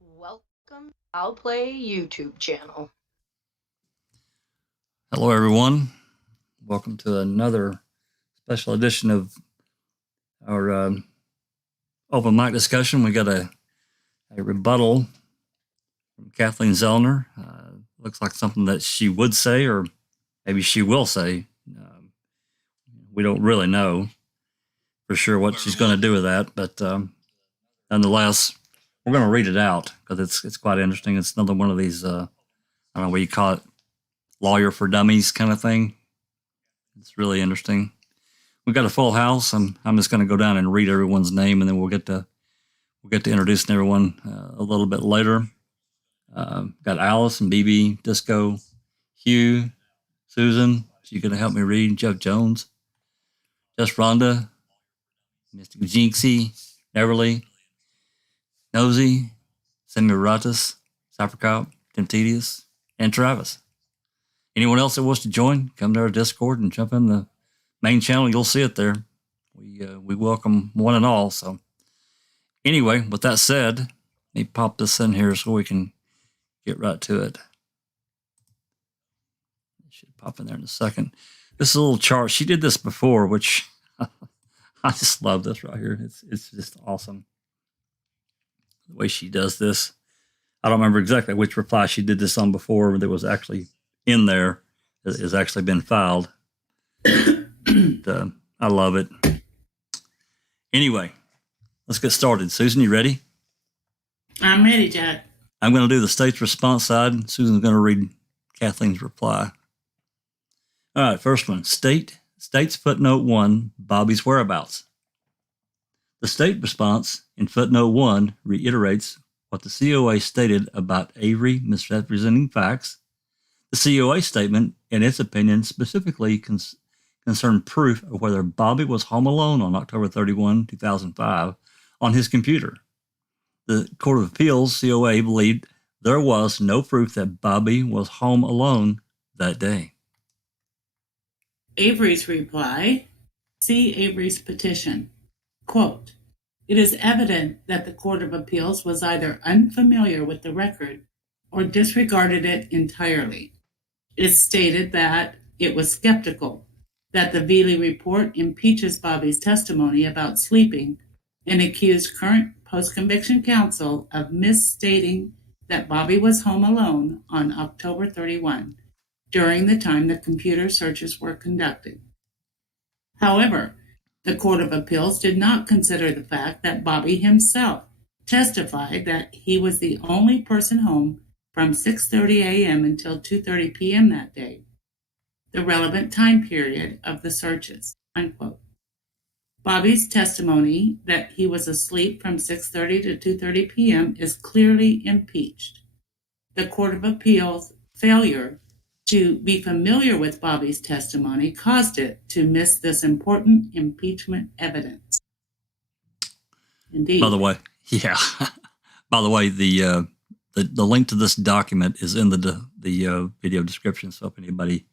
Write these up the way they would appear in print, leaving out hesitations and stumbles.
Welcome to I'll Play YouTube channel. Hello, everyone. Welcome to another special edition of our open mic discussion. We got a rebuttal from Kathleen Zellner. Looks like something that she would say, or maybe she will say. We don't really know for sure what she's going to do with that, but nonetheless, we're going to read it out because it's quite interesting. It's another one of these, I don't know what you call it, lawyer for dummies kind of thing. It's really interesting. We've got a full house. I'm just going to go down and read everyone's name, and then we'll get to introducing everyone a little bit later. Got Alice and BB, Disco, Hugh, Susan. She's going to help me read. Jeff Jones, Just Rhonda, Mr. Jinxie, Everly, Nosy, Semiratus, Cyphercop, Tim Tedious, and Travis. Anyone else that wants to join, come to our Discord and jump in the main channel. You'll see it there. We welcome one and all. So anyway, with that said, let me pop this in here so we can get right to it. It should pop in there in a second. This is a little chart. She did this before, which I just love this right here. It's just awesome. The way she does this. I don't remember exactly which reply she did this on before that was actually in there. Has actually been filed. I love it. Anyway, let's get started. Susan, you ready? I'm ready, Jack. I'm going to do the state's response side. Susan's going to read Kathleen's reply. All right, first one. State's footnote 1, Bobby's whereabouts. The state response in footnote 1 reiterates what the COA stated about Avery misrepresenting facts. The COA statement, in its opinion, specifically concerned proof of whether Bobby was home alone on October 31, 2005, on his computer. The Court of Appeals, COA, believed there was no proof that Bobby was home alone that day. Avery's reply. See Avery's petition. Quote, "It is evident that the Court of Appeals was either unfamiliar with the record or disregarded it entirely. It is stated that it was skeptical that the Veely report impeaches Bobby's testimony about sleeping and accused current post-conviction counsel of misstating that Bobby was home alone on October 31 during the time the computer searches were conducted. However, the Court of Appeals did not consider the fact that Bobby himself testified that he was the only person home from 6:30 a.m. until 2:30 p.m. that day, the relevant time period of the searches," unquote. Bobby's testimony that he was asleep from 6:30 to 2:30 p.m. is clearly impeached. The Court of Appeals' failure to be familiar with Bobby's testimony caused it to miss this important impeachment evidence. Indeed. By the way, yeah. By the way, the link to this document is in the video description. So if anybody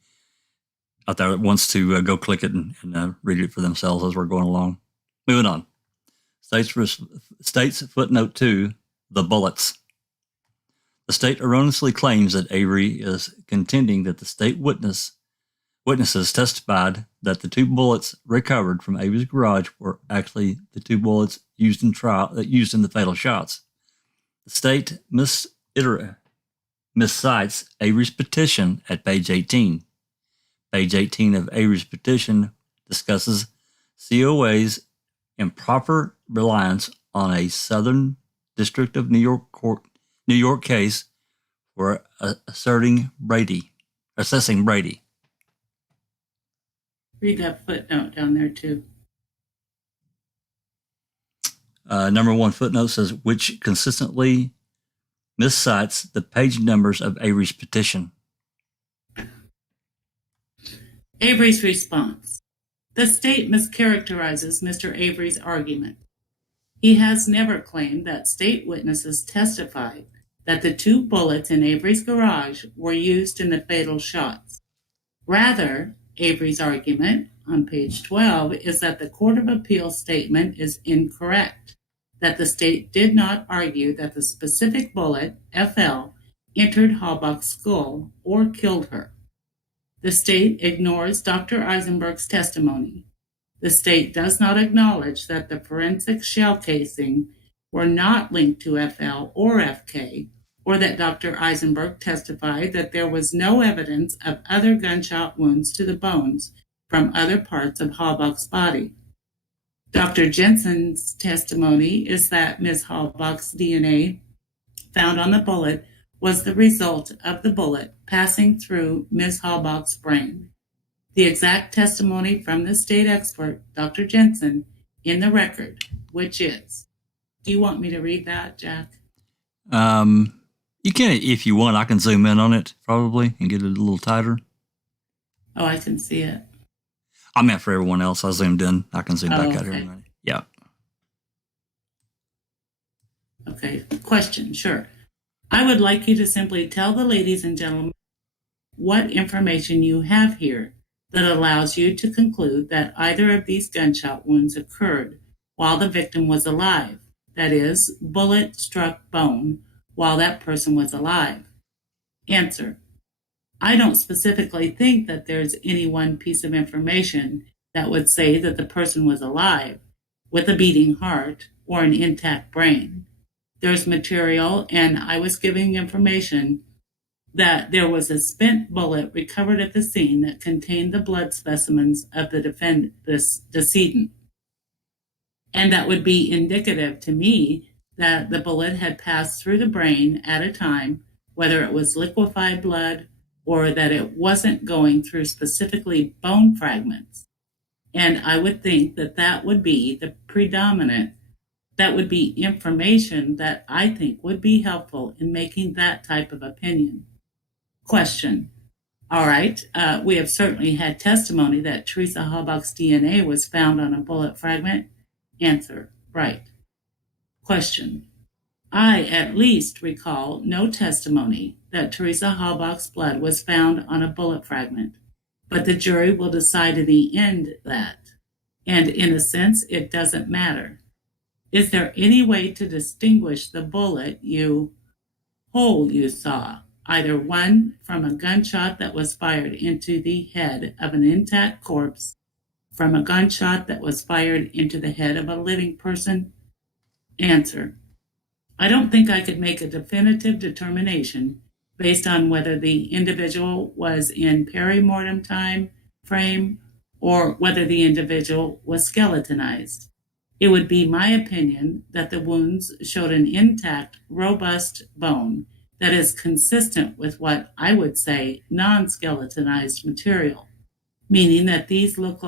out there that wants to go click it and read it for themselves as we're going along. Moving on. State's footnote 2, the bullets. The state erroneously claims that Avery is contending that the state witnesses testified that the 2 bullets recovered from Avery's garage were actually the 2 bullets used in the fatal shots. The state miscites Avery's petition at page 18. Page 18 of Avery's petition discusses COA's improper reliance on a Southern District of New York case for assessing Brady. Read that footnote down there too. Number 1 footnote says, which consistently miscites the page numbers of Avery's petition. Avery's response. The state mischaracterizes Mr. Avery's argument. He has never claimed that state witnesses testified that the 2 bullets in Avery's garage were used in the fatal shots. Rather, Avery's argument on page 12 is that the Court of Appeals statement is incorrect, that the state did not argue that the specific bullet, FL, entered Halbach's skull or killed her. The state ignores Dr. Eisenberg's testimony. The state does not acknowledge that the forensic shell casing were not linked to FL or FK, or that Dr. Eisenberg testified that there was no evidence of other gunshot wounds to the bones from other parts of Halbach's body. Dr. Jensen's testimony is that Ms. Halbach's DNA found on the bullet was the result of the bullet passing through Ms. Halbach's brain. The exact testimony from the state expert, Dr. Jensen, in the record, which is, do you want me to read that, Jack? You can, if you want. I can zoom in on it probably and get it a little tighter. Oh, I can see it. I meant for everyone else. I zoomed in. I can zoom back out okay. here. Yeah. Okay. Question. Sure. I would like you to simply tell the ladies and gentlemen what information you have here that allows you to conclude that either of these gunshot wounds occurred while the victim was alive. That is, bullet struck bone while that person was alive. Answer. I don't specifically think that there's any one piece of information that would say that the person was alive with a beating heart or an intact brain. There's material, and I was giving information that there was a spent bullet recovered at the scene that contained the blood specimens of the decedent. And that would be indicative to me that the bullet had passed through the brain at a time, whether it was liquefied blood or that it wasn't going through specifically bone fragments. And I would think that that would be the predominant, that would be information that I think would be helpful in making that type of opinion. Question. All right, we have certainly had testimony that Teresa Halbach's DNA was found on a bullet fragment. Answer. Right. Question. I at least recall no testimony that Teresa Halbach's blood was found on a bullet fragment, but the jury will decide in the end that, and in a sense, it doesn't matter. Is there any way to distinguish the bullet hole you saw, either one from a gunshot that was fired into the head of an intact corpse, from a gunshot that was fired into the head of a living person? Answer. I don't think I could make a definitive determination based on whether the individual was in peri-mortem time frame or whether the individual was skeletonized. It would be my opinion that the wounds showed an intact, robust bone that is consistent with what I would say non-skeletonized material, meaning that these look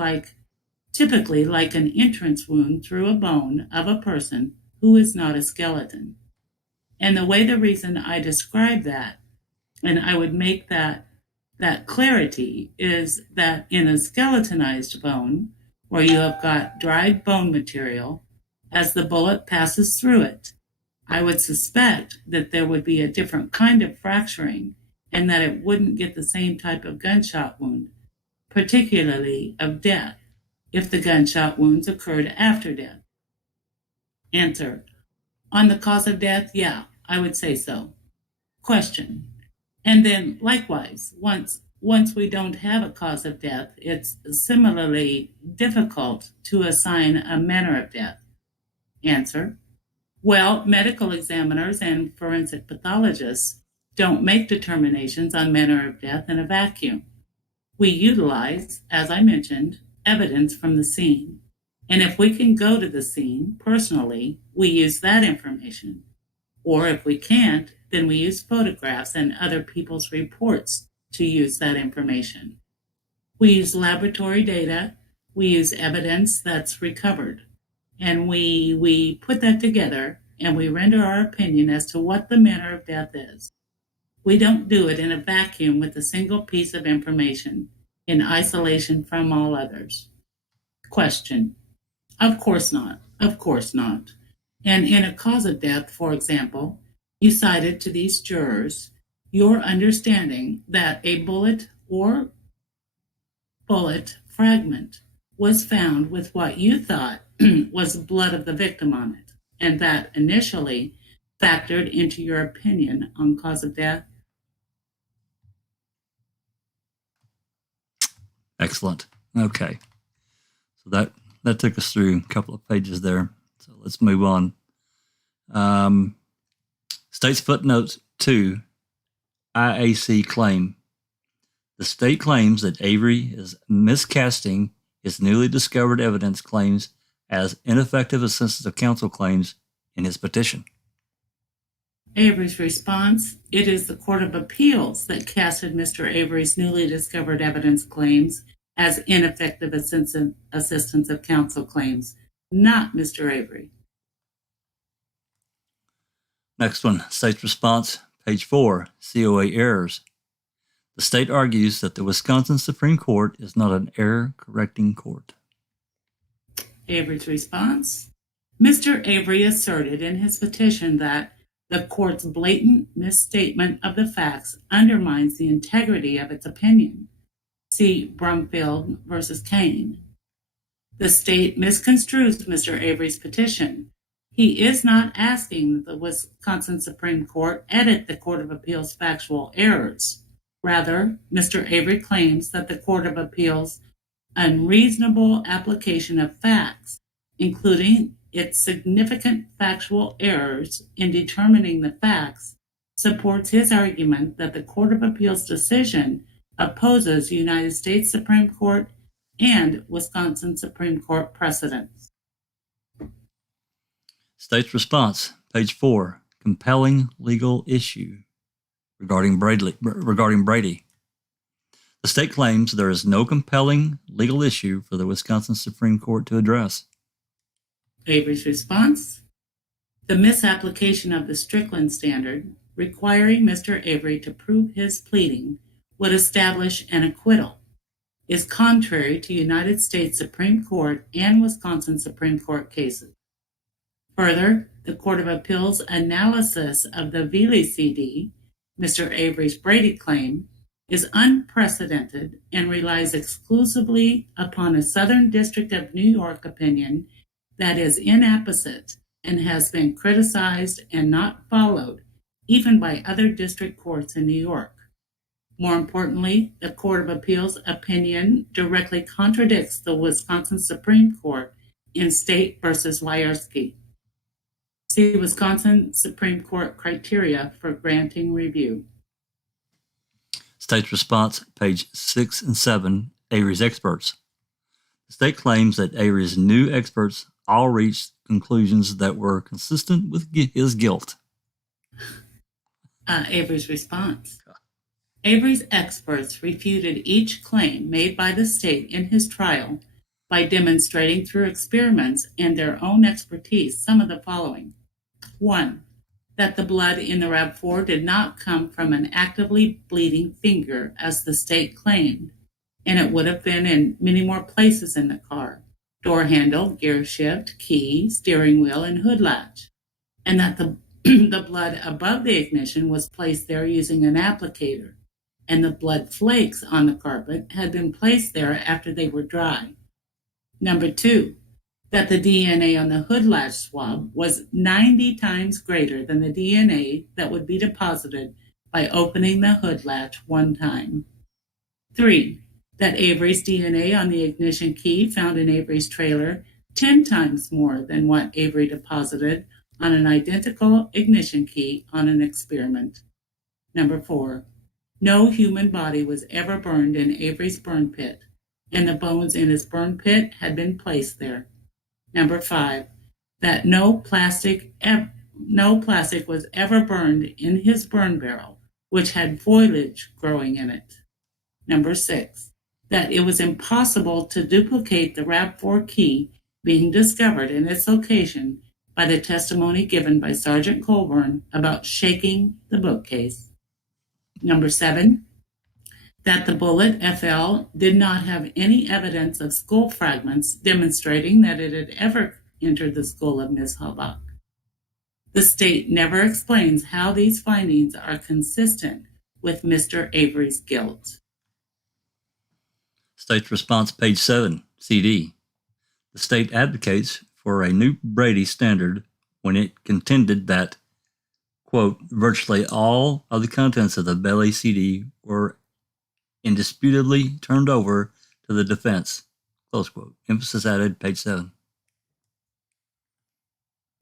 typically like an entrance wound through a bone of a person who is not a skeleton. And the reason I describe that, and I would make that clarity, is that in a skeletonized bone, where you have got dried bone material, as the bullet passes through it, I would suspect that there would be a different kind of fracturing and that it wouldn't get the same type of gunshot wound, particularly of death, if the gunshot wounds occurred after death. Answer. On the cause of death, yeah, I would say so. Question. And then likewise, once we don't have a cause of death, it's similarly difficult to assign a manner of death. Answer. Well, medical examiners and forensic pathologists don't make determinations on manner of death in a vacuum. We utilize, as I mentioned, evidence from the scene. And if we can go to the scene personally, we use that information. Or if we can't, then we use photographs and other people's reports to use that information. We use laboratory data, we use evidence that's recovered, and we put that together and we render our opinion as to what the manner of death is. We don't do it in a vacuum with a single piece of information in isolation from all others. Question. Of course not. Of course not. And in a cause of death, for example, you cited to these jurors your understanding that a bullet or bullet fragment was found with what you thought was blood of the victim on it. and that initially factored into your opinion on cause of death? Excellent. Okay. So that took us through a couple of pages there. So let's move on. State's footnote 2, IAC claim. The state claims that Avery is miscasting his newly discovered evidence claims as ineffective assistance of counsel claims in his petition. Avery's response: it is the Court of Appeals that casted Mr. Avery's newly discovered evidence claims as ineffective assistance of counsel claims, not Mr. Avery. Next one, state's response, page 4, COA errors. The state argues that the Wisconsin Supreme Court is not an error-correcting court. Avery's response: Mr. Avery asserted in his petition that the court's blatant misstatement of the facts undermines the integrity of its opinion. See Brumfield versus Kane. The state misconstrues Mr. Avery's petition. He is not asking that the Wisconsin Supreme Court edit the Court of Appeals' factual errors. Rather, Mr. Avery claims that the Court of Appeals' unreasonable application of facts, including its significant factual errors in determining the facts, supports his argument that the Court of Appeals' decision opposes United States Supreme Court and Wisconsin Supreme Court precedents. State's response, page 4, compelling legal issue regarding Brady. The state claims there is no compelling legal issue for the Wisconsin Supreme Court to address. Avery's response: the misapplication of the Strickland standard requiring Mr. Avery to prove his pleading would establish an acquittal is contrary to United States Supreme Court and Wisconsin Supreme Court cases. Further, the Court of Appeals' analysis of the Veely CD, Mr. Avery's Brady claim, is unprecedented and relies exclusively upon a Southern District of New York opinion that is inapposite and has been criticized and not followed even by other district courts in New York. More importantly, the Court of Appeals opinion directly contradicts the Wisconsin Supreme Court in State versus Wierski. See Wisconsin Supreme Court criteria for granting review. State's response, page 6 and 7, Avery's experts. The state claims that Avery's new experts all reached conclusions that were consistent with his guilt. Avery's response: Avery's experts refuted each claim made by the state in his trial by demonstrating through experiments and their own expertise some of the following. 1. That the blood in the RAV4 did not come from an actively bleeding finger, as the state claimed, and it would have been in many more places in the car: door handle, gear shift, key, steering wheel, and hood latch, and that the blood above the ignition was placed there using an applicator, and the blood flakes on the carpet had been placed there after they were dry. Number 2, that the DNA on the hood latch swab was 90 times greater than the DNA that would be deposited by opening the hood latch one time. 3, that Avery's DNA on the ignition key found in Avery's trailer 10 times more than what Avery deposited on an identical ignition key on an experiment. Number 4, no human body was ever burned in Avery's burn pit, and the bones in his burn pit had been placed there. Number 5, that no plastic was ever burned in his burn barrel, which had foliage growing in it. Number 6, that it was impossible to duplicate the RAV4 key being discovered in its location by the testimony given by Sergeant Colburn about shaking the bookcase. Number 7, that the bullet FL did not have any evidence of skull fragments demonstrating that it had ever entered the skull of Ms. Halbach. The state never explains how these findings are consistent with Mr. Avery's guilt. State's response, page 7, CD. The state advocates for a new Brady standard when it contended that, quote, virtually all of the contents of the Bailey CD were indisputably turned over to the defense, close quote. Emphasis added, page 7.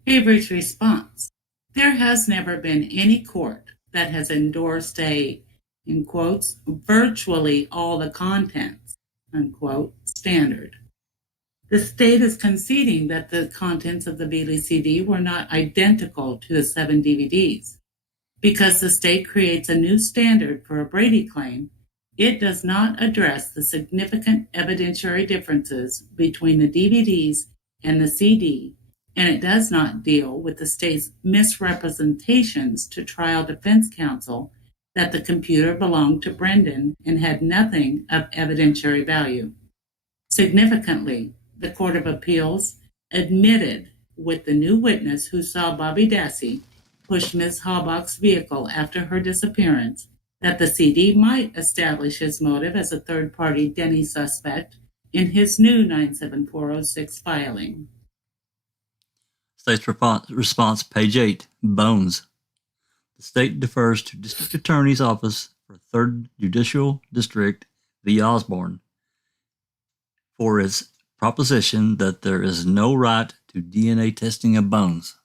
Avery's response: there has never been any court that has endorsed a, in quotes, virtually all the contents, unquote, standard. The state is conceding that the contents of the Bailey CD were not identical to the 7 DVDs. Because the state creates a new standard for a Brady claim, it does not address the significant evidentiary differences between the DVDs and the CD, and it does not deal with the state's misrepresentations to trial defense counsel that the computer belonged to Brendan and had nothing of evidentiary value. Significantly, the Court of Appeals admitted with the new witness who saw Bobby Dassey push Ms. Halbach's vehicle after her disappearance that the CD might establish his motive as a third-party Denny suspect in his new 97406 filing. State's response, page 8, Bones. The state defers to District Attorney's Office for 3rd Judicial District v. Osborne for its proposition that there is no right to DNA testing of bones.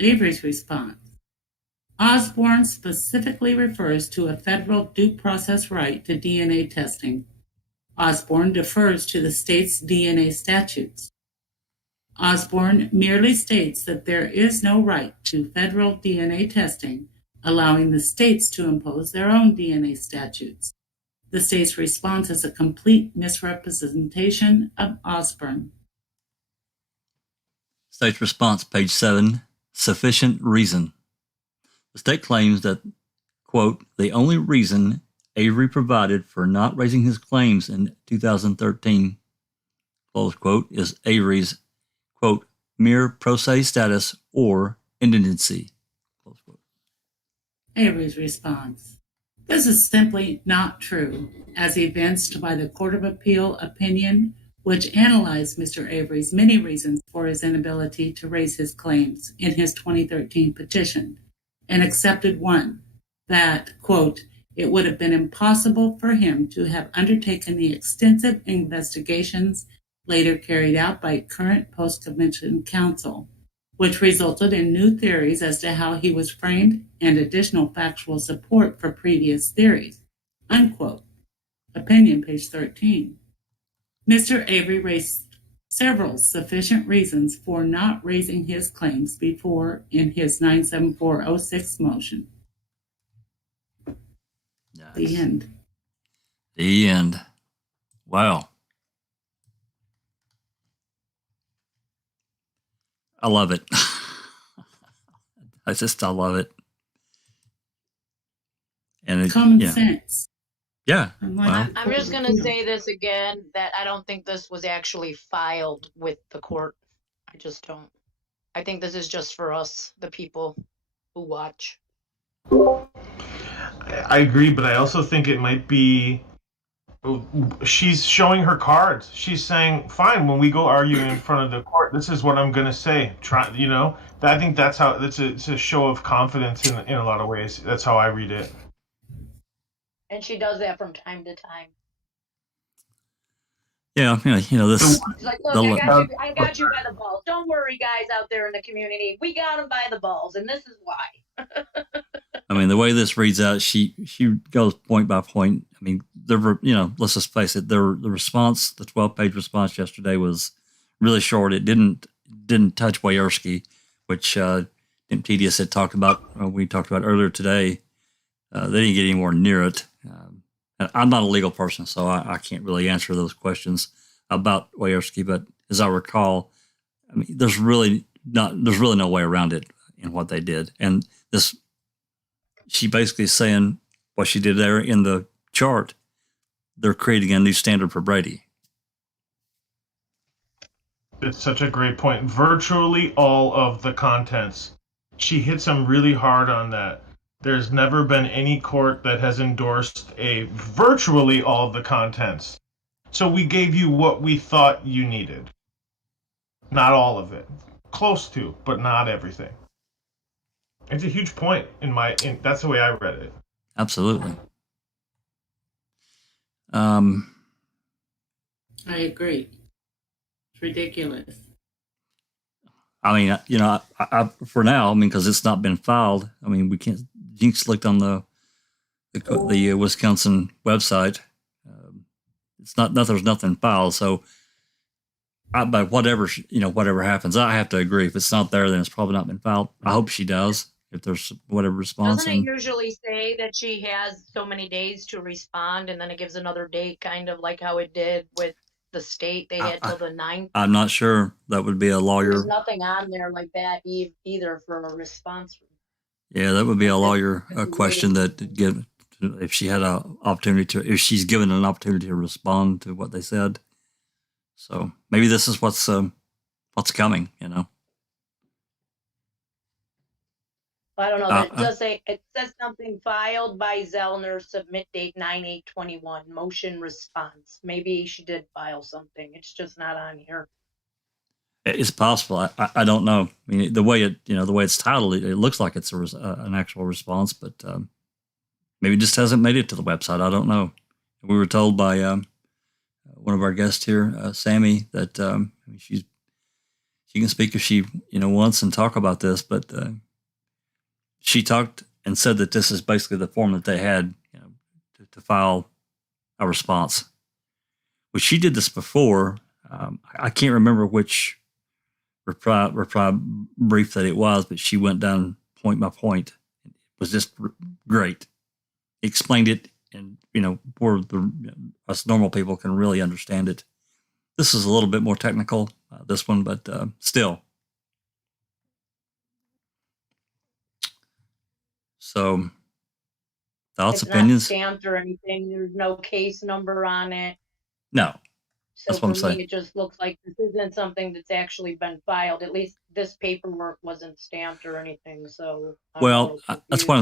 Avery's response: Osborne specifically refers to a federal due process right to DNA testing. Osborne defers to the state's DNA statutes. Osborne merely states that there is no right to federal DNA testing, allowing the states to impose their own DNA statutes. The state's response is a complete misrepresentation of Osborne. State's response, page 7, Sufficient reason. The state claims that, quote, the only reason Avery provided for not raising his claims in 2013, close quote, is Avery's, quote, mere pro se status or indigency, close quote. Avery's response: this is simply not true, as evinced by the Court of Appeal opinion, which analyzed Mr. Avery's many reasons for his inability to raise his claims in his 2013 petition, and accepted one, that, quote, it would have been impossible for him to have undertaken the extensive investigations later carried out by current post-conviction counsel, which resulted in new theories as to how he was framed and additional factual support for previous theories, unquote. Opinion, page 13. Mr. Avery raised several sufficient reasons for not raising his claims before in his 97406 motion. Nice. The end. The end. Wow. I love it. I love it. And Common sense. Yeah. Well, I'm just going to say this again, that I don't think this was actually filed with the court. I just don't. I think this is just for us, the people who watch. I agree, but I also think it might be she's showing her cards. She's saying, fine, when we go argue in front of the court, this is what I'm going to say. I think that's how it's a show of confidence in a lot of ways. That's how I read it. And she does that from time to time. Yeah, this. She's like, look, I got you by the balls. Don't worry, guys out there in the community. We got them by the balls, and this is why. I mean, the way this reads out, she goes point by point. I mean, let's just face it. The response, the 12-page response yesterday was really short. It didn't touch Wierski, which Tim Tedious had talked about. We talked about earlier today. They didn't get anywhere near it. And I'm not a legal person, so I can't really answer those questions about Wierski. But as I recall, I mean, there's really no way around it in what they did. And this, she basically is saying what she did there in the chart. They're creating a new standard for Brady. It's such a great point. Virtually all of the contents. She hits them really hard on that. There's never been any court that has endorsed virtually all of the contents. So we gave you what we thought you needed. Not all of it. close to, but not everything. It's a huge point that's the way I read it. Absolutely. I agree. It's ridiculous. I mean, you know, I for now, I mean, because it's not been filed. I mean, we can't. Jinx looked on the Wisconsin website. It's not. There's nothing filed. So, but whatever whatever happens, I have to agree. If it's not there, then it's probably not been filed. I hope she does. If there's whatever response. Doesn't it usually say that she has so many days to respond, and then it gives another date, kind of like how it did with the state? They had till the 9th. I'm not sure. That would be a lawyer. There's nothing on there like that either for a response. Yeah, that would be a lawyer question that give if she had an opportunity to, if she's given an opportunity to respond to what they said. So maybe this is what's coming, you know. I don't know. That does say, it says something filed by Zellner, submit date 9/8/21, motion response. Maybe she did file something. It's just not on here. It's possible. I don't know. I mean, the way it's titled, it looks like it's an actual response, but maybe it just hasn't made it to the website. I don't know. We were told by one of our guests here, Sammy, that she can speak if she wants and talk about this, but she talked and said that this is basically the form that they had to file a response. Well, she did this before. I can't remember which reply brief that it was, but she went down point by point. It was just great. Explained it, and where us normal people can really understand it. This is a little bit more technical, this one, but still. So, thoughts, opinions? It's not stamped or anything. There's no case number on it. No. So that's what I'm saying. It just looks like this isn't something that's actually been filed. At least this paperwork wasn't stamped or anything. So that's what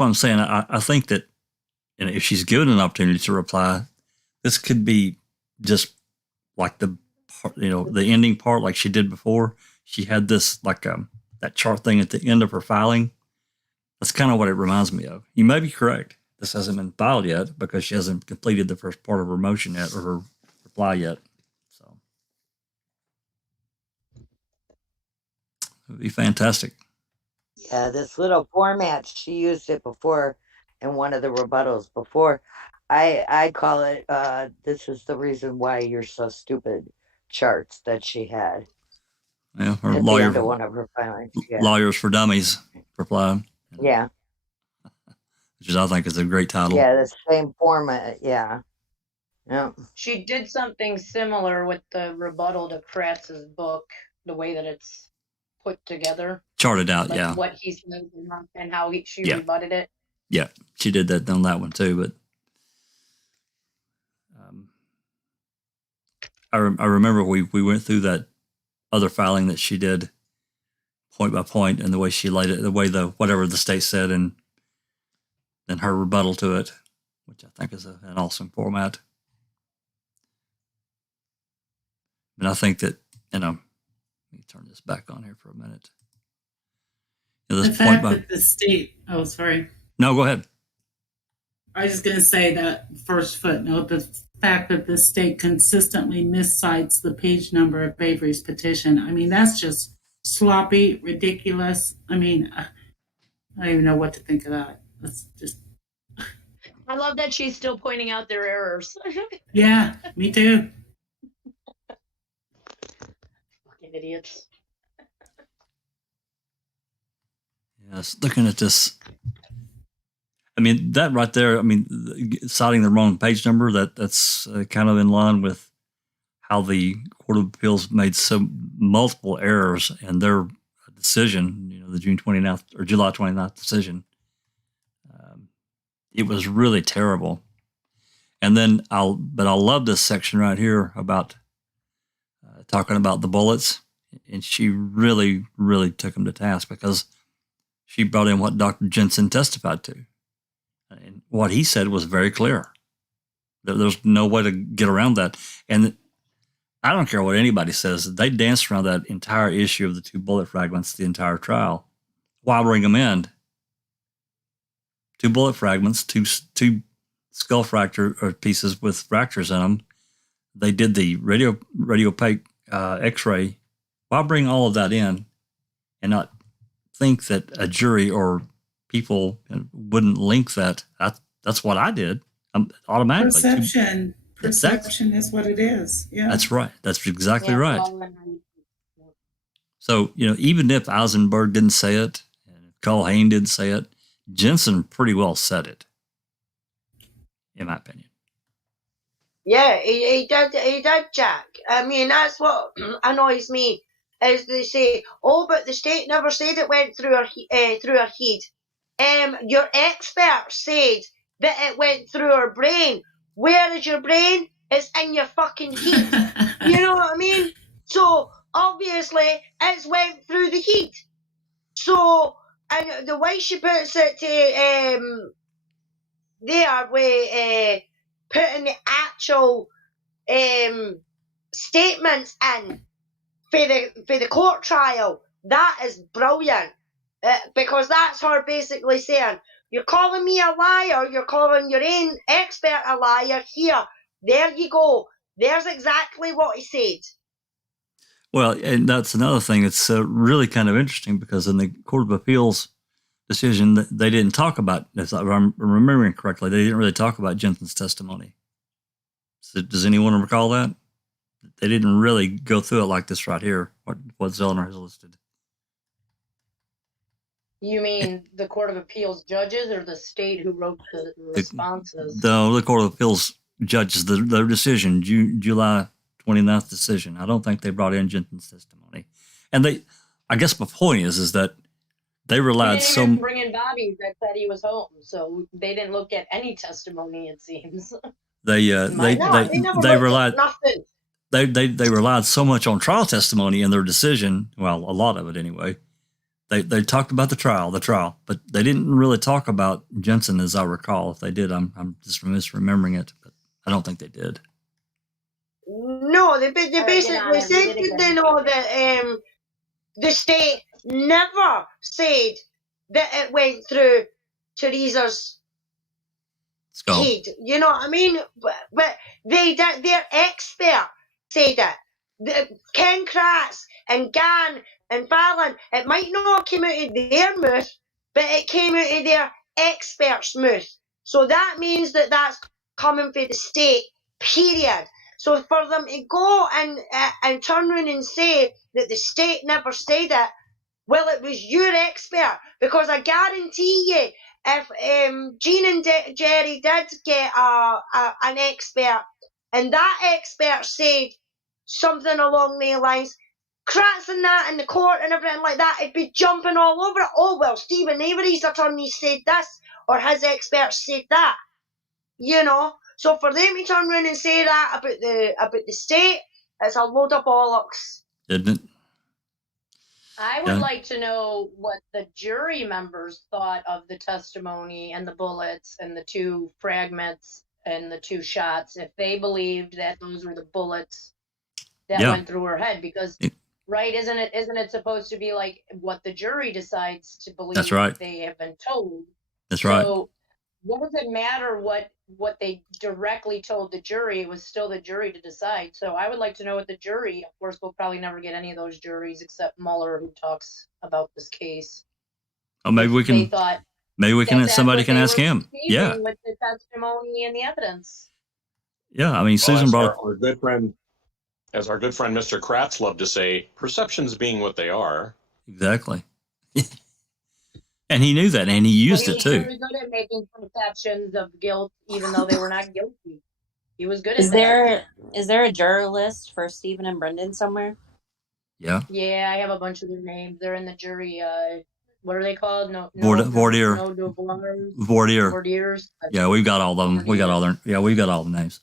I'm saying. I think that if she's given an opportunity to reply, this could be just like the ending part, like she did before. She had this like that chart thing at the end of her filing. That's kind of what it reminds me of. You may be correct. This hasn't been filed yet because she hasn't completed the first part of her motion yet, or her reply yet. So it would be fantastic. Yeah, this little format, she used it before in one of the rebuttals before. I call it, this is the reason why you're so stupid charts that she had. Yeah, her at lawyer, the end of one of her filings. Yeah. Lawyers for Dummies reply. Yeah. Which I think is a great title. Yeah, the same format. Yeah. Yeah. She did something similar with the rebuttal to Kratz's book, the way that it's put together. Charted out, like yeah. What he said and how she Yeah. rebutted it. Yeah, she did that on that one too. But I remember we went through that other filing that she did point by point, and the way she laid it, the way whatever the state said, and then her rebuttal to it, which I think is an awesome format. And I think that, let me turn this back on here for a minute. The fact that the state, oh, sorry. No, go ahead. I was just going to say that first footnote, the fact that the state consistently miscites the page number of Avery's petition. I mean, that's just sloppy, ridiculous. I mean, I don't even know what to think of that. That's just. I love that she's still pointing out their errors. Yeah, me too. Fucking idiots. Yes, looking at this. I mean, that right there, citing the wrong page number, that's kind of in line with how the Court of Appeals made multiple errors in their decision, the June 29th or July 29th decision. It was really terrible. And then I love this section right here about talking about the bullets. And she really, really took them to task because she brought in what Dr. Jensen testified to. And what he said was very clear. There's no way to get around that. And I don't care what anybody says. They danced around that entire issue of the 2 bullet fragments the entire trial. Why bring them in? 2 bullet fragments, two skull fracture pieces with fractures in them. They did the radiopaque X-ray. Why bring all of that in and not think that a jury or people wouldn't link that? That's what I did. Automatically. Perception is what it is. Yeah. That's right. That's exactly right. So, even if Eisenberg didn't say it, and if Culhane didn't say it, Jensen pretty well said it, in my opinion. Yeah, he did, Jack. I mean, that's what annoys me, is they say, oh, but the state never said it went through her head. Your expert said that it went through her brain. Where is your brain? It's in your fucking head. You know what I mean? So, obviously, it's went through the heat. So, and the way she puts it there, with putting the actual statements in for the court trial, that is brilliant. Because that's her basically saying, you're calling me a liar, you're calling your own expert a liar. Here, there you go. There's exactly what he said. Well, and that's another thing. It's really kind of interesting because in the Court of Appeals decision, they didn't talk about, if I'm remembering correctly, they didn't really talk about Jensen's testimony. So does anyone recall that? They didn't really go through it like this right here, what Zellner has listed. You mean the Court of Appeals judges or the state who wrote the responses? The Court of Appeals judges, their decision, July 29th decision. I don't think they brought in Jensen's testimony. And I guess my point is that they relied so much. Bring in Bobby that said he was home, so they didn't look at any testimony, it seems. They relied nothing. They relied so much on trial testimony in their decision. Well, a lot of it anyway. They talked about the trial, but they didn't really talk about Jensen, as I recall. If they did, I'm just misremembering it, but I don't think they did. No, they basically said that they know that the state never said that it went through Teresa's head. You know what I mean? But they did. Their expert said it. Ken Kratz and Gann and Fallon, it might not have come out of their mouth, but it came out of their expert's mouth. So that means that that's coming from the state, period. So for them to go and turn around and say that the state never said it, well, it was your expert. Because I guarantee you, if Jean and Jerry did get an expert, and that expert said something along the lines, Kratz and that in the court and everything like that, it'd be jumping all over it. Oh, well, Stephen Avery's attorney said this, or his expert said that. You know? So for them to turn around and say that about the state, it's a load of bollocks. Isn't it? I would like to know what the jury members thought of the testimony and the bullets and the 2 fragments and the 2 shots, if they believed that those were the bullets that went through her head, because right, isn't it supposed to be like what the jury decides to believe? That's right. They have been told. That's right. So what does it matter what they directly told the jury? It was still the jury to decide. So I would like to know what the jury, of course, we'll probably never get any of those juries except Mueller, who talks about this case. Oh, maybe we can. Somebody can ask him. Yeah. With the testimony and the evidence. Yeah, I mean, Susan brought our good friend, as our good friend Mr. Kratz loved to say, perceptions being what they are. Exactly. And he knew that, and he used it too. He was good at making perceptions of guilt, even though they were not guilty. He was good at Is there a juror list for Stephen and Brendan somewhere? Yeah. Yeah, I have a bunch of their names. They're in the jury. What are they called? Voir dire. Yeah, we've got all of them. We've got all the names.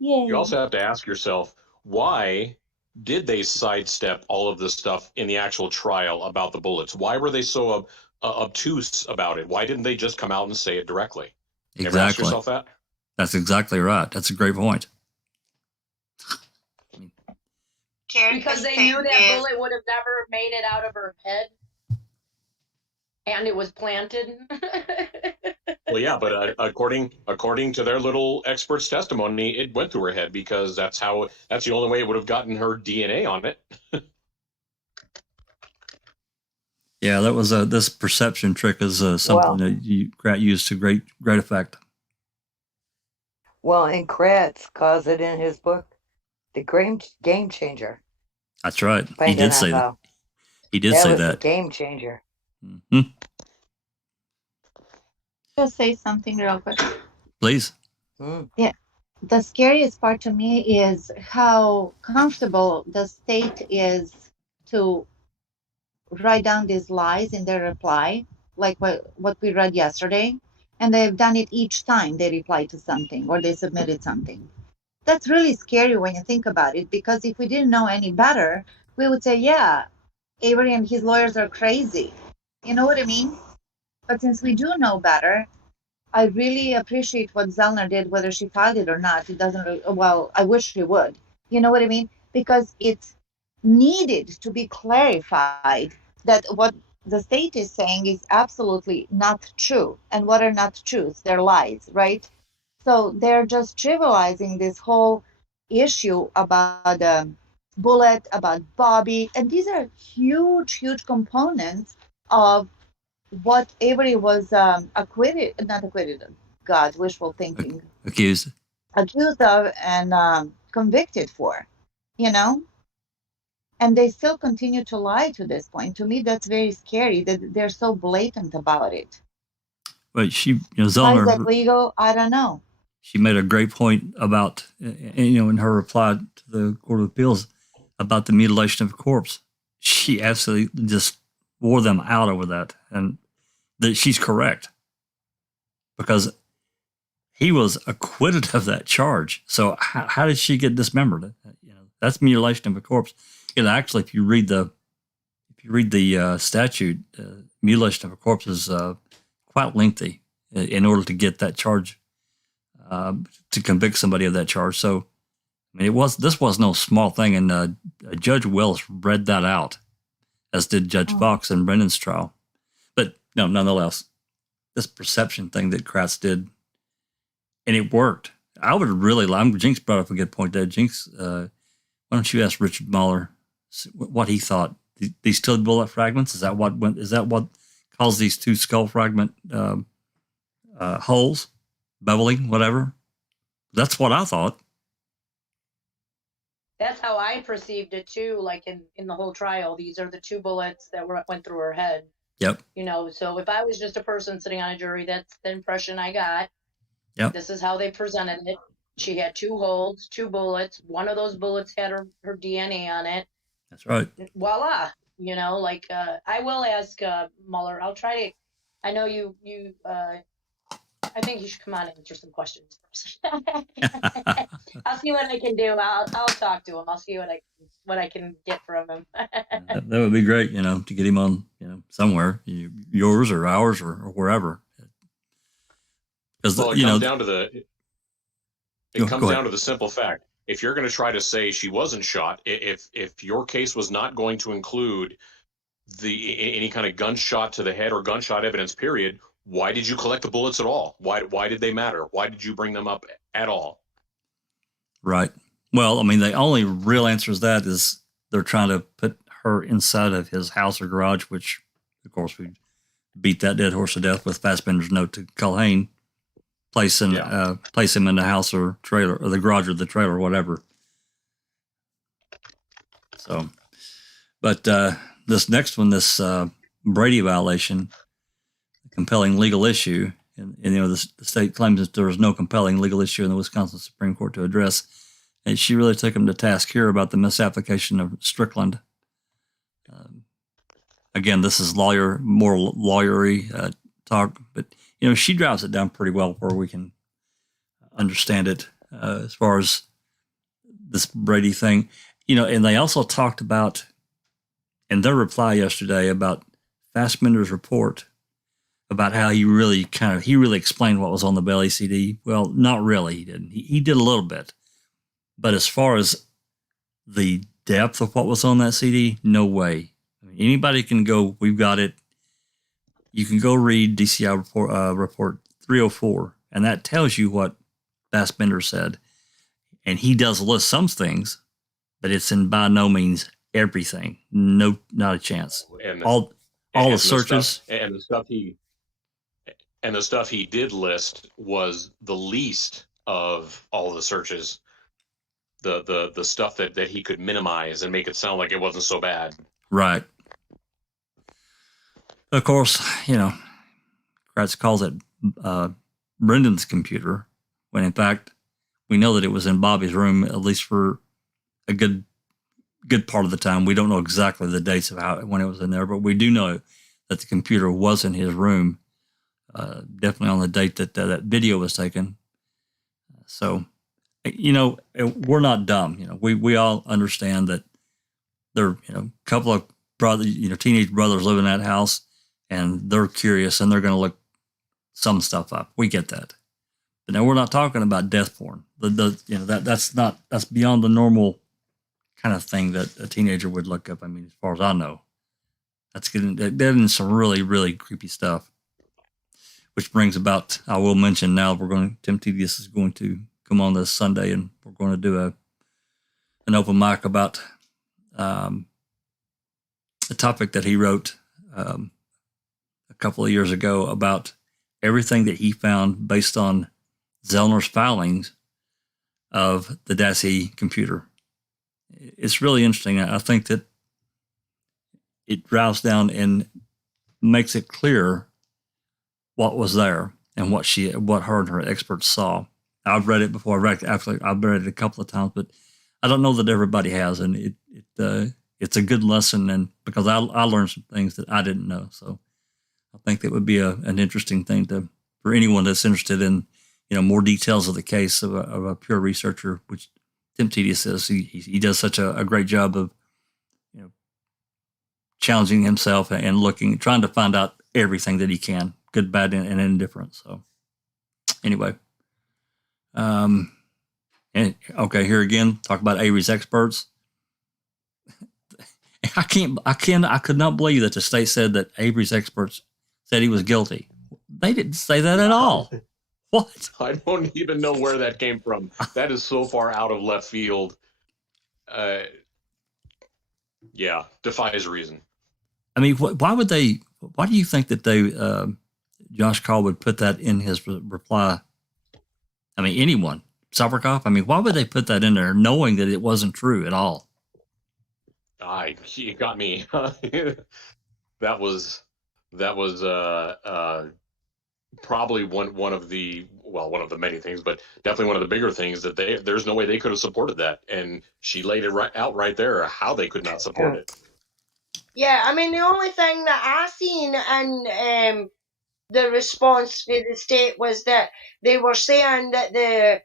Yeah. You also have to ask yourself, why did they sidestep all of this stuff in the actual trial about the bullets? Why were they so obtuse about it? Why didn't they just come out and say it directly? Exactly. Ever ask yourself that? That's exactly right. That's a great point. Because they knew that bullet would have never made it out of her head, and it was planted. Well, yeah, but according to their little expert's testimony, it went through her head because that's the only way it would have gotten her DNA on it. Yeah, that was this perception trick is something that Kratz used to great effect. Well, and Kratz calls it in his book the game changer. That's right. He did say that. He did say that. That was a game changer. Mm-hmm. Just say something real quick. Please. Yeah. The scariest part to me is how comfortable the state is to write down these lies in their reply, like what we read yesterday. And they've done it each time they reply to something or they submitted something. That's really scary when you think about it, because if we didn't know any better, we would say, yeah, Avery and his lawyers are crazy. You know what I mean? But since we do know better, I really appreciate what Zellner did, whether she filed it or not. It doesn't really, well, I wish she would. You know what I mean? Because it needed to be clarified that what the state is saying is absolutely not true. And what are not truths? They're lies, right? So they're just trivializing this whole issue about Bullet, about Bobby. And these are huge, huge components of what Avery was not acquitted, God, wishful thinking. Accused of and convicted for, you know? And they still continue to lie to this point. To me, that's very scary that they're so blatant about it. But Zellner, how is that legal? I don't know. She made a great point about, in her reply to the Court of Appeals about the mutilation of a corpse. She absolutely just wore them out over that, and that she's correct because he was acquitted of that charge. So how did she get dismembered? That's mutilation of a corpse. Actually, if you read the statute, mutilation of a corpse is quite lengthy in order to get that charge, to convict somebody of that charge. So, I mean, this was no small thing, and Judge Wells read that out, as did Judge Fox in Brendan's trial. But no, nonetheless, this perception thing that Kratz did, and it worked. I would really like. Jinx brought up a good point there. Jinx, why don't you ask Richard Muller what he thought? These two bullet fragments, is that what caused these two skull fragment holes, beveling, whatever? That's what I thought. That's how I perceived it too. Like in the whole trial, these are the two bullets that went through her head. Yep. So if I was just a person sitting on a jury, that's the impression I got. Yep. This is how they presented it. She had two holes, two bullets. One of those bullets had her DNA on it. That's right. Voila. I will ask Mueller. I'll try to. I know you. I think you should come on and answer some questions first. I'll see what I can do. I'll talk to him. I'll see what I can get from him. that would be great, to get him on, somewhere, yours or ours or wherever. Because it comes down to the simple fact. If you're going to try to say she wasn't shot, if your case was not going to include any kind of gunshot to the head or gunshot evidence, period, why did you collect the bullets at all? Why did they matter? Why did you bring them up at all? Right. Well, I mean, the only real answer is that is they're trying to put her inside of his house or garage, which, of course, we beat that dead horse to death with Fassbender's note to Culhane. Place him in the house or trailer or the garage or the trailer, whatever. So, but this next one, this Brady violation, compelling legal issue, and the state claims that there was no compelling legal issue in the Wisconsin Supreme Court to address, and she really took him to task here about the misapplication of Strickland. Again, this is more lawyery talk, but she drives it down pretty well where we can understand it as far as this Brady thing. And they also talked about, in their reply yesterday, about Fassbender's report about how he really explained what was on the Bailey CD. Well, not really. He didn't. He did a little bit. But as far as the depth of what was on that CD, no way. I mean, anybody can go, we've got it. You can go read DCI report 304, and that tells you what Fassbender said. And he does list some things, but it's in by no means everything. No, not a chance. And all the searches and the stuff he did list was the least of all the searches. The stuff that he could minimize and make it sound like it wasn't so bad. Right. Of course, you know, Kratz calls it Brendan's computer, when in fact we know that it was in Bobby's room, at least for a good part of the time. We don't know exactly the dates of when it was in there, but we do know that the computer was in his room, definitely on the date that that video was taken. So, you know, we're not dumb. You know, we all understand that there, you know, a couple of teenage brothers live in that house, and they're curious and they're going to look some stuff up. We get that. But now we're not talking about death porn. That's beyond the normal kind of thing that a teenager would look up. I mean, as far as I know, that's getting into some really, really creepy stuff. Which brings about, I will mention now, Tim Tedious is going to come on this Sunday, and we're going to do an open mic about a topic that he wrote a couple of years ago about everything that he found based on Zellner's filings of the Dassey computer. It's really interesting. I think that it drives down and makes it clear what was there and what her and her experts saw. I've read it before. I've read it a couple of times, but I don't know that everybody has, and it's a good lesson, and because I learned some things that I didn't know. So I think that would be an interesting thing for anyone that's interested in, you know, more details of the case of a pure researcher, which Tim Tedious is. He does such a great job of, you know, challenging himself and trying to find out everything that he can, good, bad, and indifferent. So anyway, okay, here again, talk about Avery's experts. I could not believe that the state said that Avery's experts said he was guilty. They didn't say that at all. What? I don't even know where that came from. That is so far out of left field. Yeah, defies reason. I mean, why do you think that Josh Call would put that in his reply? I mean, anyone, Savarkov? I mean, why would they put that in there knowing that it wasn't true at all? He got me. That was probably one of the many things, but definitely one of the bigger things that there's no way they could have supported that, and she laid it right there how they could not support it. Yeah, I mean, the only thing that I seen in the response to the state was that they were saying that the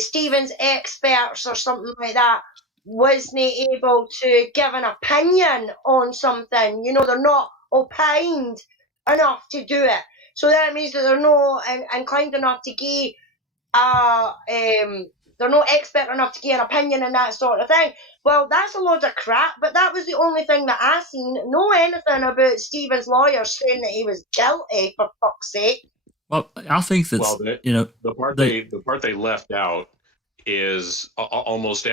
Stevens experts or something like that wasn't able to give an opinion on something. You know, they're not opined enough to do it. So that means that they're not inclined enough to give they're not expert enough to give an opinion and that sort of thing. Well, that's a load of crap, but that was the only thing that I seen. No anything about Stephen's lawyer saying that he was guilty, for fuck's sake. Well, I think that's, the part they left out is most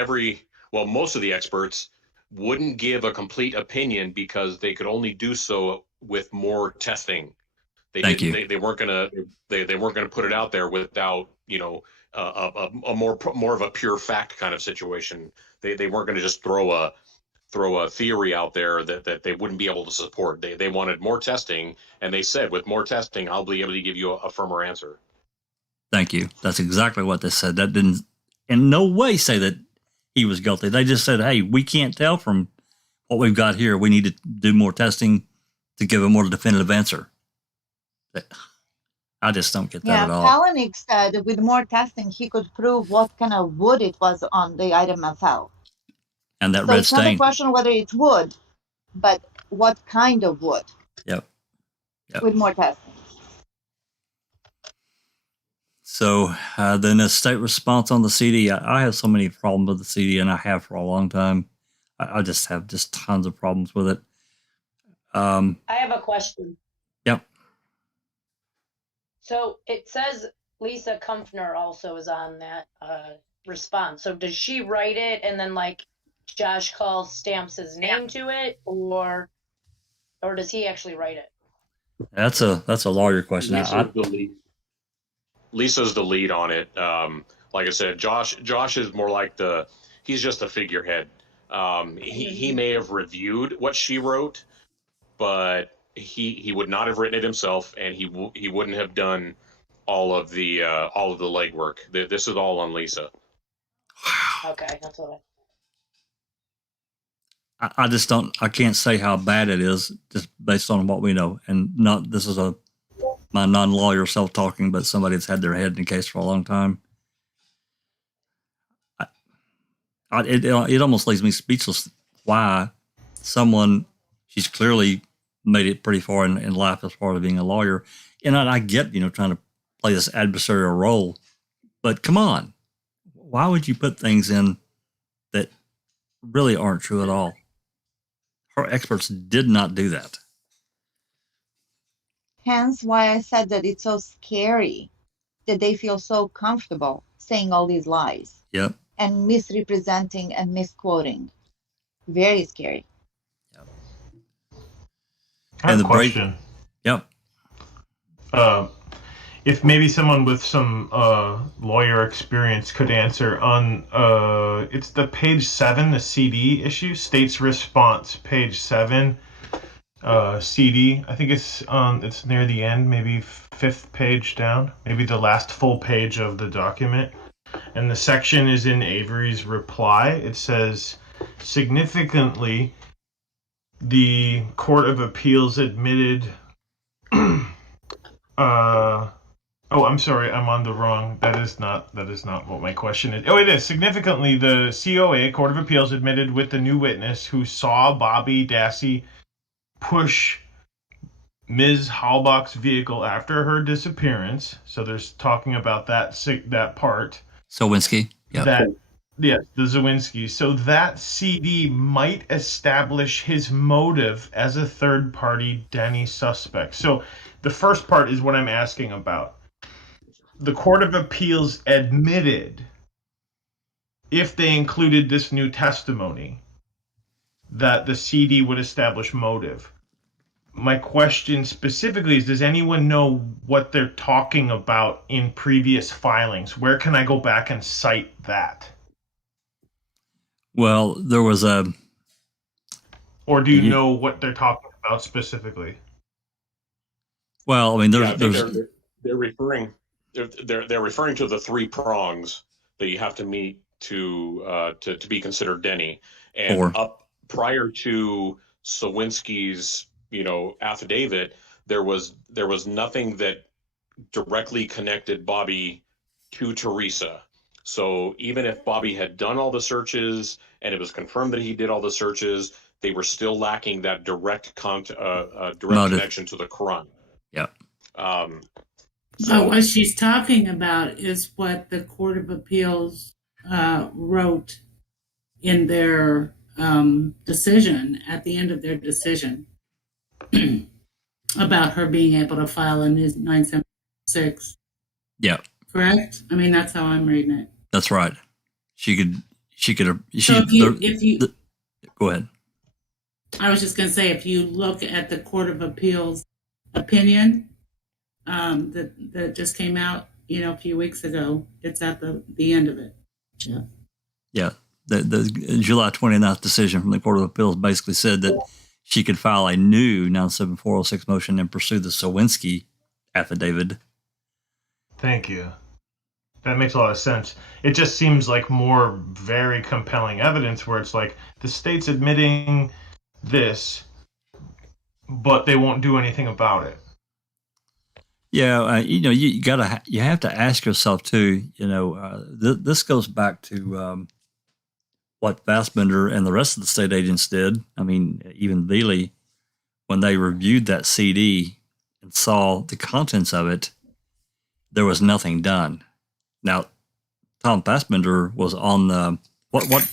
of the experts wouldn't give a complete opinion because they could only do so with more testing. They weren't gonna put it out there without, you know, a more of a pure fact kind of situation. They weren't gonna just throw a theory out there that they wouldn't be able to support. They wanted more testing, and they said, with more testing, I'll be able to give you a firmer answer. Thank you. That's exactly what they said. That didn't in no way say that he was guilty. They just said, hey, we can't tell from what we've got here. We need to do more testing to give a more definitive answer. I just don't get that at all. Kalanick said that with more testing, he could prove what kind of wood it was on the item itself. And that red stain. It's not a question whether it's wood, but what kind of wood. Yep. With more testing. So then a state response on the CD. I have so many problems with the CD, and I have for a long time. I just have just tons of problems with it. I have a question. Yep. So it says Lisa Kumpfner also is on that response. So does she write it and then like Josh Cull stamps his name to it, or does he actually write it? That's a lawyer question. Lisa's the lead on it. Like I said, Josh is more like he's just a figurehead. He may have reviewed what she wrote, but he would not have written it himself, and he wouldn't have done all of the legwork. This is all on Lisa. Okay, that's what I just don't. I can't say how bad it is just based on what we know, and not this is my non-lawyer self talking, but somebody that's had their head in the case for a long time. It almost leaves me speechless. Why she's clearly made it pretty far in life as far as being a lawyer, and I get trying to play this adversarial role, but come on, why would you put things in that really aren't true at all? Her experts did not do that. Hence why I said that it's so scary that they feel so comfortable saying all these lies. Yep. And misrepresenting and misquoting. Very scary. Yep. I have a question. Yep. If maybe someone with some lawyer experience could answer on it's the page 7, the CD issue, state's response, page 7, CD. I think it's near the end, maybe 5th page down, maybe the last full page of the document. And the section is in Avery's reply. It says, significantly, the Court of Appeals admitted oh, I'm sorry, I'm on the wrong. That is not what my question is. Oh, it is. Significantly, the COA, Court of Appeals, admitted with the new witness who saw Bobby Dassey push Ms. Halbach's vehicle after her disappearance. So there's talking about that part. Sowinski. Yeah. Yes, the Zawinski. So that CD might establish his motive as a third-party Denny suspect. So the first part is what I'm asking about. The Court of Appeals admitted, if they included this new testimony, that the CD would establish motive. My question specifically is, does anyone know what they're talking about in previous filings? Where can I go back and cite that? Well, there was a... Or do you know what they're talking about specifically? Well, I mean, they're referring to the 3 prongs that you have to meet to be considered Denny, and up prior to Sowinski's affidavit, there was nothing that directly connected Bobby to Teresa. So even if Bobby had done all the searches and it was confirmed that he did all the searches, they were still lacking that direct connection to the crime. Yep. So what she's talking about is what the Court of Appeals wrote in their decision, at the end of their decision, about her being able to file a 976. Yeah. Correct? I mean, that's how I'm reading it. Go ahead. I was just going to say, if you look at the Court of Appeals opinion that just came out, a few weeks ago, it's at the end of it. Yeah. Yeah. The July 29th decision from the Court of Appeals basically said that she could file a new 97406 motion and pursue the Sowinski affidavit. Thank you. That makes a lot of sense. It just seems like more very compelling evidence where it's like the state's admitting this, but they won't do anything about it. Yeah, you have to ask yourself too. This goes back to what Fassbender and the rest of the state agents did. I mean, even Veely, when they reviewed that CD and saw the contents of it, there was nothing done. Now, Tom Fassbender was on the what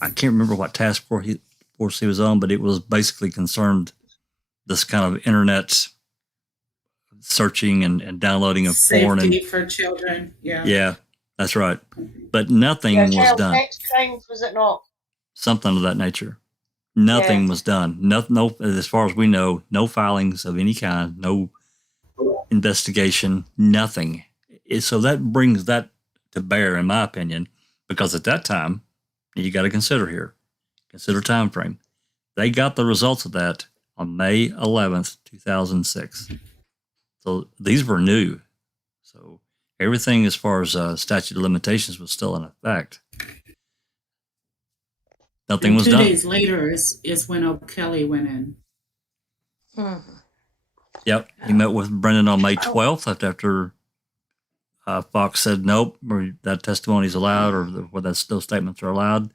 I can't remember what task force he was on, but it was basically concerned this kind of internet searching and downloading of porn and Safety for children. Yeah. yeah, that's right. But nothing was child done. sex crimes, was it not? Something of that nature. Nothing was done. No, as far as we know, no filings of any kind, no investigation, nothing. So that brings that to bear, in my opinion, because at that time, you got to consider time frame. They got the results of that on May 11th, 2006. So these were new. So everything as far as statute of limitations was still in effect. Nothing was done. 2 days later is when O'Kelly went in. Yep. He met with Brendan on May 12th after Fox said nope, or that testimony is allowed, or those statements are allowed.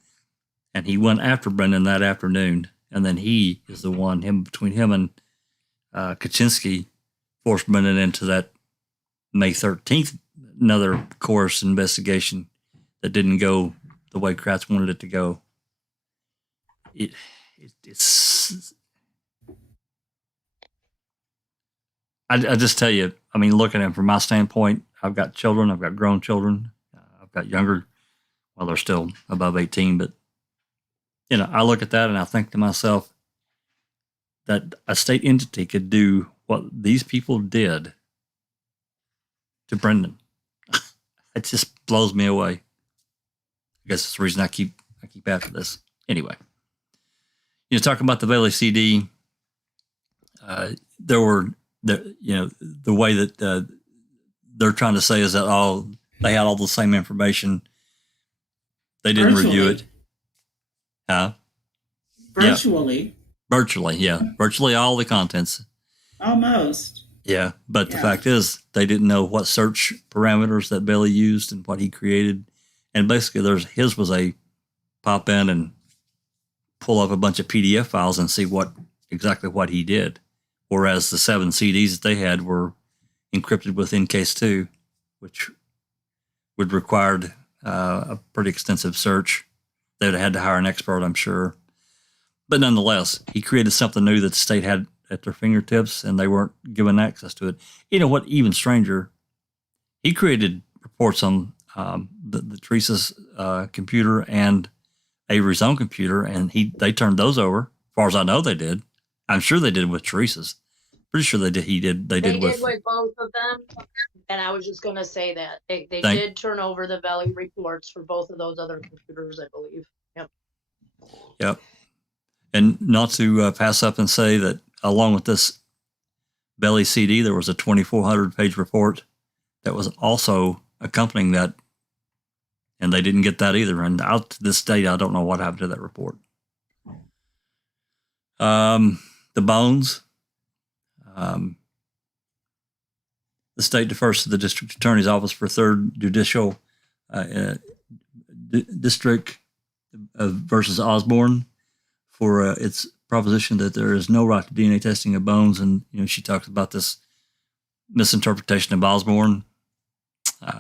And he went after Brendan that afternoon. And then he is the one, between him and Kaczynski, forced Brendan into that May 13th, another course investigation that didn't go the way Kratz wanted it to go. It's I just tell you, I mean, looking at it from my standpoint, I've got children, I've got grown children, I've got younger, well, they're still above 18, but, I look at that and I think to myself that a state entity could do what these people did to Brendan. It just blows me away. I guess it's the reason I keep after this. Anyway, talking about the Bailey CD, the way that they're trying to say is that they had all the same information. They didn't review it. Virtually. Yeah. Virtually, yeah. Virtually all the contents. Almost. Yeah, but the fact is, they didn't know what search parameters that Bailey used and what he created. And basically, his was a pop in and pull up a bunch of PDF files and see exactly what he did. Whereas the 7 CDs that they had were encrypted within case 2, which would required a pretty extensive search. They would have had to hire an expert, I'm sure. But nonetheless, he created something new that the state had at their fingertips, and they weren't given access to it. You know what? Even stranger, he created reports on the Teresa's computer and Avery's own computer, and they turned those over. As far as I know, they did. I'm sure they did with Teresa's. Pretty sure they did. They did with both of them. And I was just going to say that they did turn over the Valley reports for both of those other computers, I believe. Yep. And not to pass up and say that along with this Belly CD, there was a 2,400-page report that was also accompanying that, and they didn't get that either. And out to this day, I don't know what happened to that report. The bones. The state defers to the district attorney's office for third judicial district versus Osborne for its proposition that there is no right to DNA testing of bones. And, she talks about this misinterpretation of Osborne.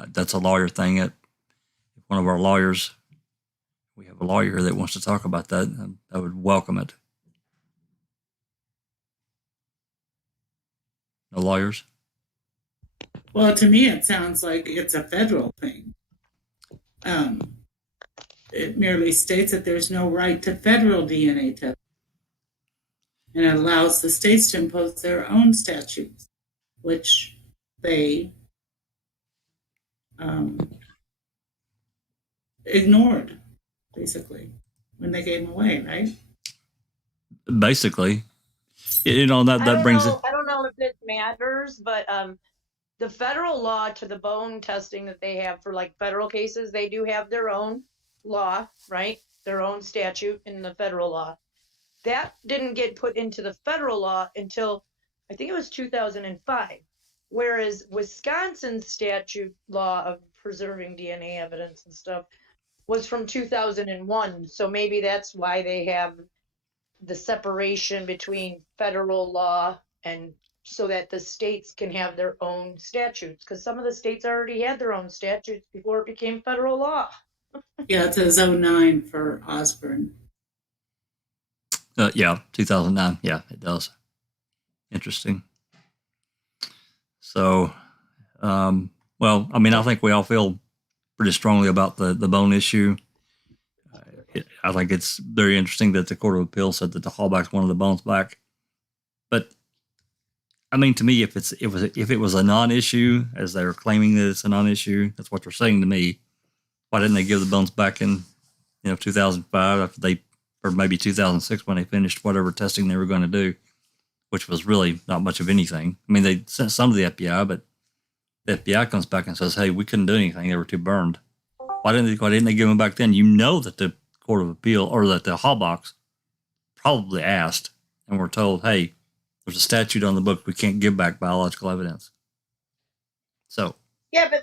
That's a lawyer thing. If one of our lawyers, we have a lawyer that wants to talk about that, I would welcome it. No lawyers? Well, to me, it sounds like it's a federal thing. It merely states that there's no right to federal DNA testing. And it allows the states to impose their own statutes, which they ignored, basically, when they gave them away, right? Basically. That brings it. I don't know if it matters, but the federal law to the bone testing that they have for federal cases, they do have their own law, right? Their own statute in the federal law. That didn't get put into the federal law until I think it was 2005, whereas Wisconsin's statute law of preserving DNA evidence and stuff was from 2001. So maybe that's why they have the separation between federal law and so that the states can have their own statutes, because some of the states already had their own statutes before it became federal law. Yeah, it says 09 for Osborne. Yeah, 2009. Yeah, it does. Interesting. So, well, I mean, I think we all feel pretty strongly about the bone issue. I think it's very interesting that the Court of Appeal said that the Hallback's one of the bones back. But I mean, to me, if it was a non-issue, as they're claiming that it's a non-issue, that's what they're saying to me. Why didn't they give the bones back in 2005 after they, or maybe 2006 when they finished whatever testing they were going to do, which was really not much of anything. I mean, they sent some to the FBI, but the FBI comes back and says, "Hey, we couldn't do anything; they were too burned." Why didn't they give them back then? You know that the Court of Appeal or that the Hallbacks probably asked and were told, "Hey, there's a statute on the book. We can't give back biological evidence." So. Yeah, but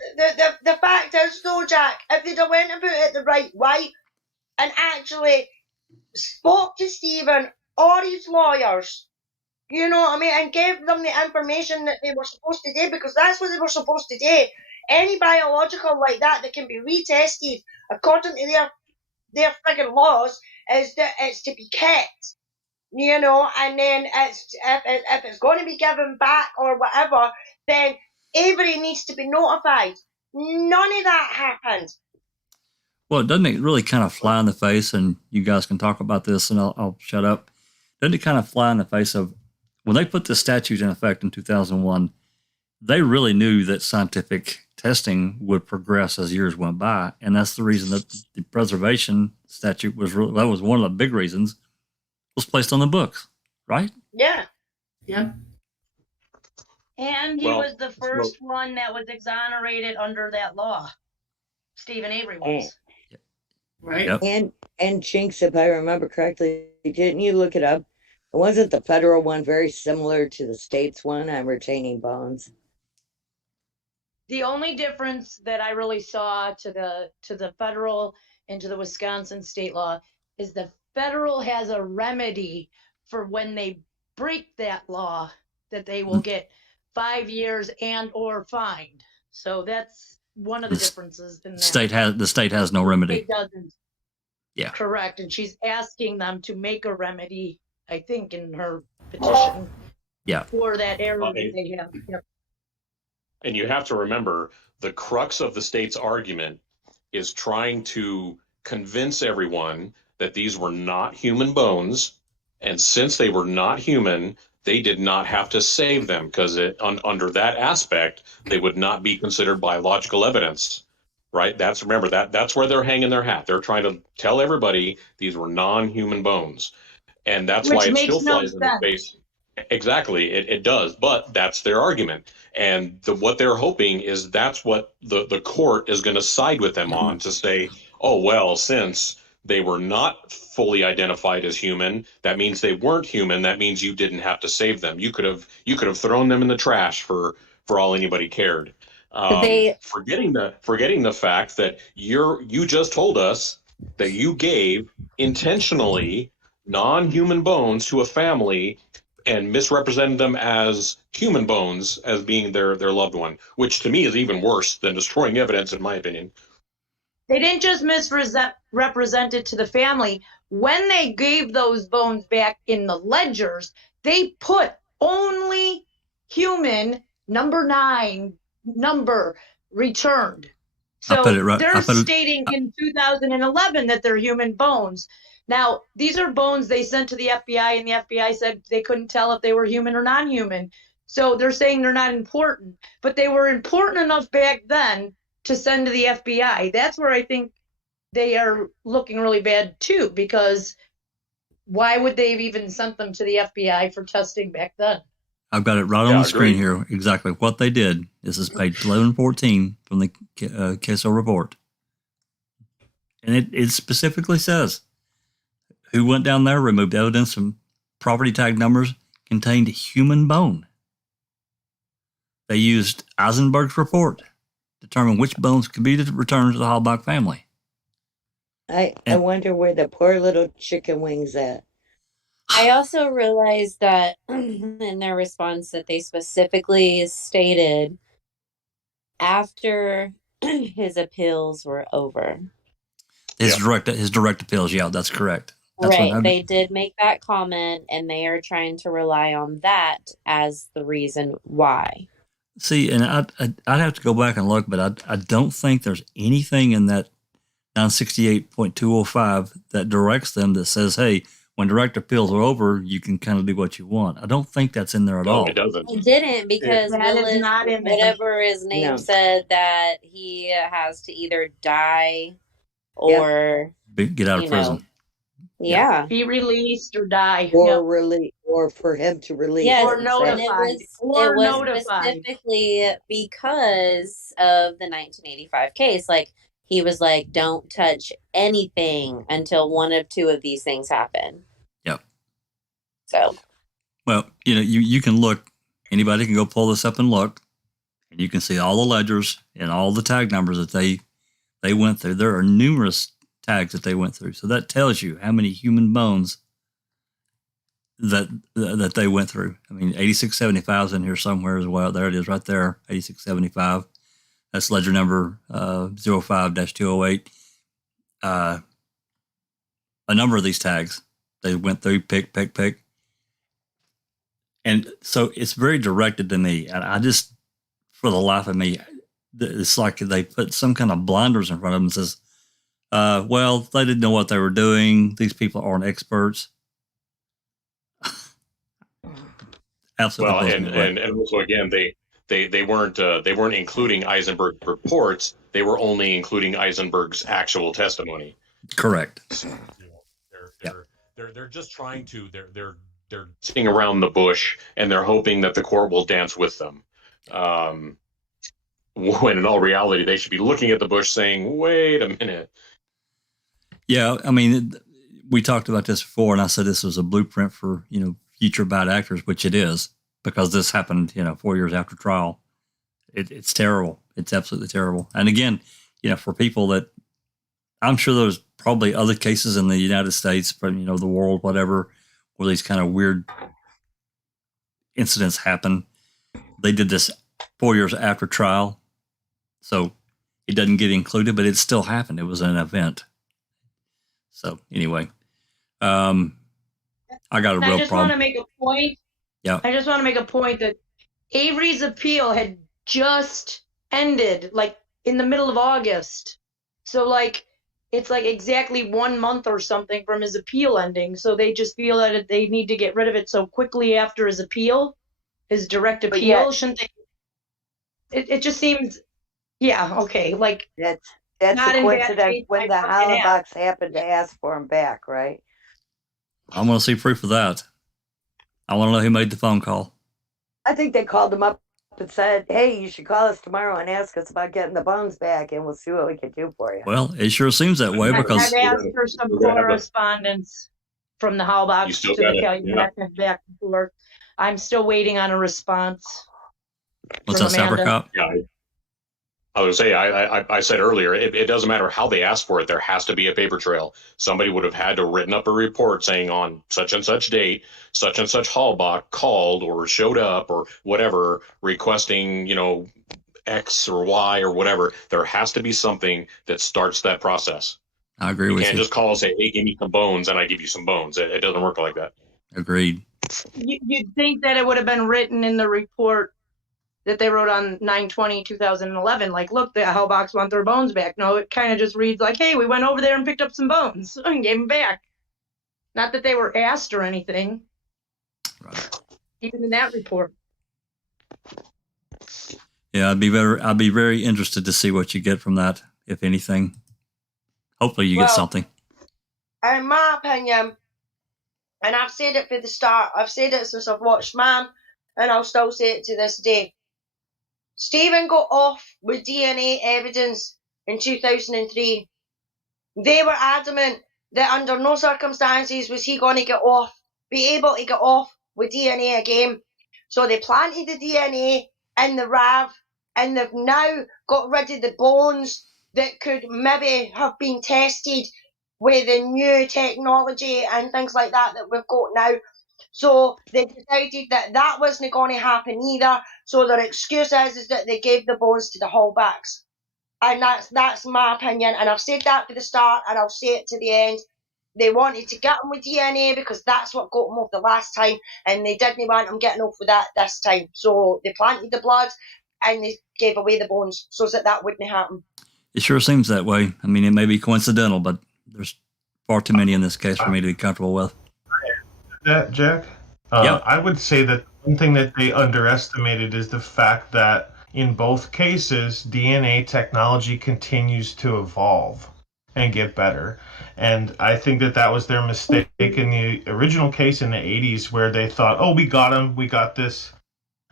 the fact is, though, Jack, if they'd have went about it the right way and actually spoke to Stephen or his lawyers, you know what I mean, and gave them the information that they were supposed to do, because that's what they were supposed to do. Any biological like that can be retested according to their friggin' laws is that it's to be kept, and then if it's going to be given back or whatever, then Avery needs to be notified. None of that happened. Well, doesn't it really kind of fly in the face, and you guys can talk about this and I'll shut up. Doesn't it kind of fly in the face of when they put the statute in effect in 2001, they really knew that scientific testing would progress as years went by. And that's the reason that the preservation statute was that was one of the big reasons was placed on the books, right? Yeah. Yeah. And he was the first one that was exonerated under that law. Stephen Avery was. Right. Yep. And Jinx, if I remember correctly, didn't you look it up? Wasn't the federal one very similar to the state's one on retaining bones? The only difference that I really saw to the federal and to the Wisconsin state law is the federal has a remedy for when they break that law, that they will get 5 years and or fined. So that's one of the differences in that. The state has no remedy. It doesn't. Yeah. Correct. And she's asking them to make a remedy, I think, in her petition. Yeah. For that error that they have. Yep. And you have to remember, the crux of the state's argument is trying to convince everyone that these were not human bones. And since they were not human, they did not have to save them, because under that aspect, they would not be considered biological evidence. Right? That's where they're hanging their hat. They're trying to tell everybody these were non-human bones. And that's why it still flies in the face. Exactly, it does, but that's their argument. And what they're hoping is that's what the court is going to side with them on, to say, oh, well, since they were not fully identified as human, that means they weren't human. That means you didn't have to save them. You could have thrown them in the trash for all anybody cared. Forgetting the fact that you just told us that you gave intentionally non-human bones to a family and misrepresented them as human bones as being their loved one, which to me is even worse than destroying evidence, in my opinion. They didn't just misrepresent it to the family. When they gave those bones back in the ledgers, they put only human number 9 number returned. So they're stating in 2011 that they're human bones. Now, these are bones they sent to the FBI, and the FBI said they couldn't tell if they were human or non-human. So they're saying they're not important, but they were important enough back then to send to the FBI. That's where I think they are looking really bad too, because why would they have even sent them to the FBI for testing back then? I've got it right on the screen here, exactly what they did. This is page 1114 from the KSO report. And it specifically says, who went down there, removed evidence from property tag numbers contained human bone. They used Eisenberg's report to determine which bones could be returned to the Halbach family. I wonder where the poor little chicken wings at. I also realized that in their response that they specifically stated after his appeals were over. His direct appeals. Yeah, that's correct. That's right. They did make that comment, and they are trying to rely on that as the reason why. See, and I'd have to go back and look, but I don't think there's anything in that 968.205 that directs them that says, hey, when direct appeals are over, you can kind of do what you want. I don't think that's in there at all. It doesn't. It didn't, because Willis, not in there. whatever his name said, that he has to either die or get out of prison. Be released or die, or for him to release, yes, or notified, it was specifically because of the 1985 case. Like, he was like, "Don't touch anything until one of two of these things happen." Yep. So, well, you can look. Anybody can go pull this up and look, and you can see all the ledgers and all the tag numbers that they went through. There are numerous tags that they went through. So that tells you how many human bones that they went through. I mean, 8675 is in here somewhere as well. There it is right there, 8675. That's ledger number 05-208. A number of these tags, they went through, pick. And so it's very directed to me. And I just, for the life of me, it's like they put some kind of blinders in front of them and says, well, they didn't know what they were doing. These people aren't experts. Absolutely. Well, and also again, they weren't including Eisenberg's reports. They were only including Eisenberg's actual testimony. Correct. So, they're just trying to they're sitting around the bush, and they're hoping that the court will dance with them. When in all reality, they should be looking at the bush saying, "Wait a minute." Yeah, I mean, we talked about this before, and I said this was a blueprint for, future bad actors, which it is, because this happened, 4 years after trial. It's terrible. It's absolutely terrible. And again, for people that, I'm sure there's probably other cases in the United States, but, the world, whatever, where these kind of weird incidents happen. They did this 4 years after trial, so it doesn't get included, but it still happened. It was an event. So anyway, I got a real problem. I just want to make a point. Yeah. I just want to make a point that Avery's appeal had just ended, like in the middle of August. So it's like exactly 1 month or something from his appeal ending. So they just feel that they need to get rid of it so quickly after his appeal, his direct appeal. Shouldn't they? It just seems, okay. Like that's a coincidence when the Hollabachs happened to ask for him back, right? I want to see proof of that. I want to know who made the phone call. I think they called him up and said, "Hey, you should call us tomorrow and ask us about getting the bones back, and we'll see what we can do for you." Well, it sure seems that way, because I've asked for some correspondence from the Hollabachs to the Calumet back and forth. I'm still waiting on a response. What's that, Sapper Cop? Yeah. I was going to say, I said earlier, it doesn't matter how they ask for it. There has to be a paper trail. Somebody would have had to written up a report saying on such and such date, such and such Hollabach called or showed up or whatever, requesting, X or Y or whatever. There has to be something that starts that process. I agree with you. You can't just call and say, "Hey, give me some bones," and I give you some bones. It doesn't work like that. Agreed. You'd think that it would have been written in the report that they wrote on 9/20/2011, like, look, the Hollabachs want their bones back. No, it kind of just reads like, hey, we went over there and picked up some bones and gave them back. Not that they were asked or anything. Right. Even in that report. Yeah, I'd be very interested to see what you get from that, if anything. Hopefully you get something. In my opinion, and I've said it from the start, I've said it since I've watched Ma'am, and I'll still say it to this day. Stephen got off with DNA evidence in 2003. They were adamant that under no circumstances was he going to be able to get off with DNA again. So they planted the DNA in the RAV, and they've now got rid of the bones that could maybe have been tested with the new technology and things like that we've got now. So they decided that wasn't going to happen either. So their excuse is that they gave the bones to the Hollabachs. And that's my opinion. And I've said that for the start, and I'll say it to the end. They wanted to get him with DNA because that's what got him off the last time, and they didn't want him getting off with that this time. So they planted the blood, and they gave away the bones so that wouldn't happen. It sure seems that way. I mean, it may be coincidental, but there's far too many in this case for me to be comfortable with. That, Jack? Yep. I would say that one thing that they underestimated is the fact that in both cases, DNA technology continues to evolve and get better. And I think that was their mistake in the original case in the 80s, where they thought, oh, we got him, we got this.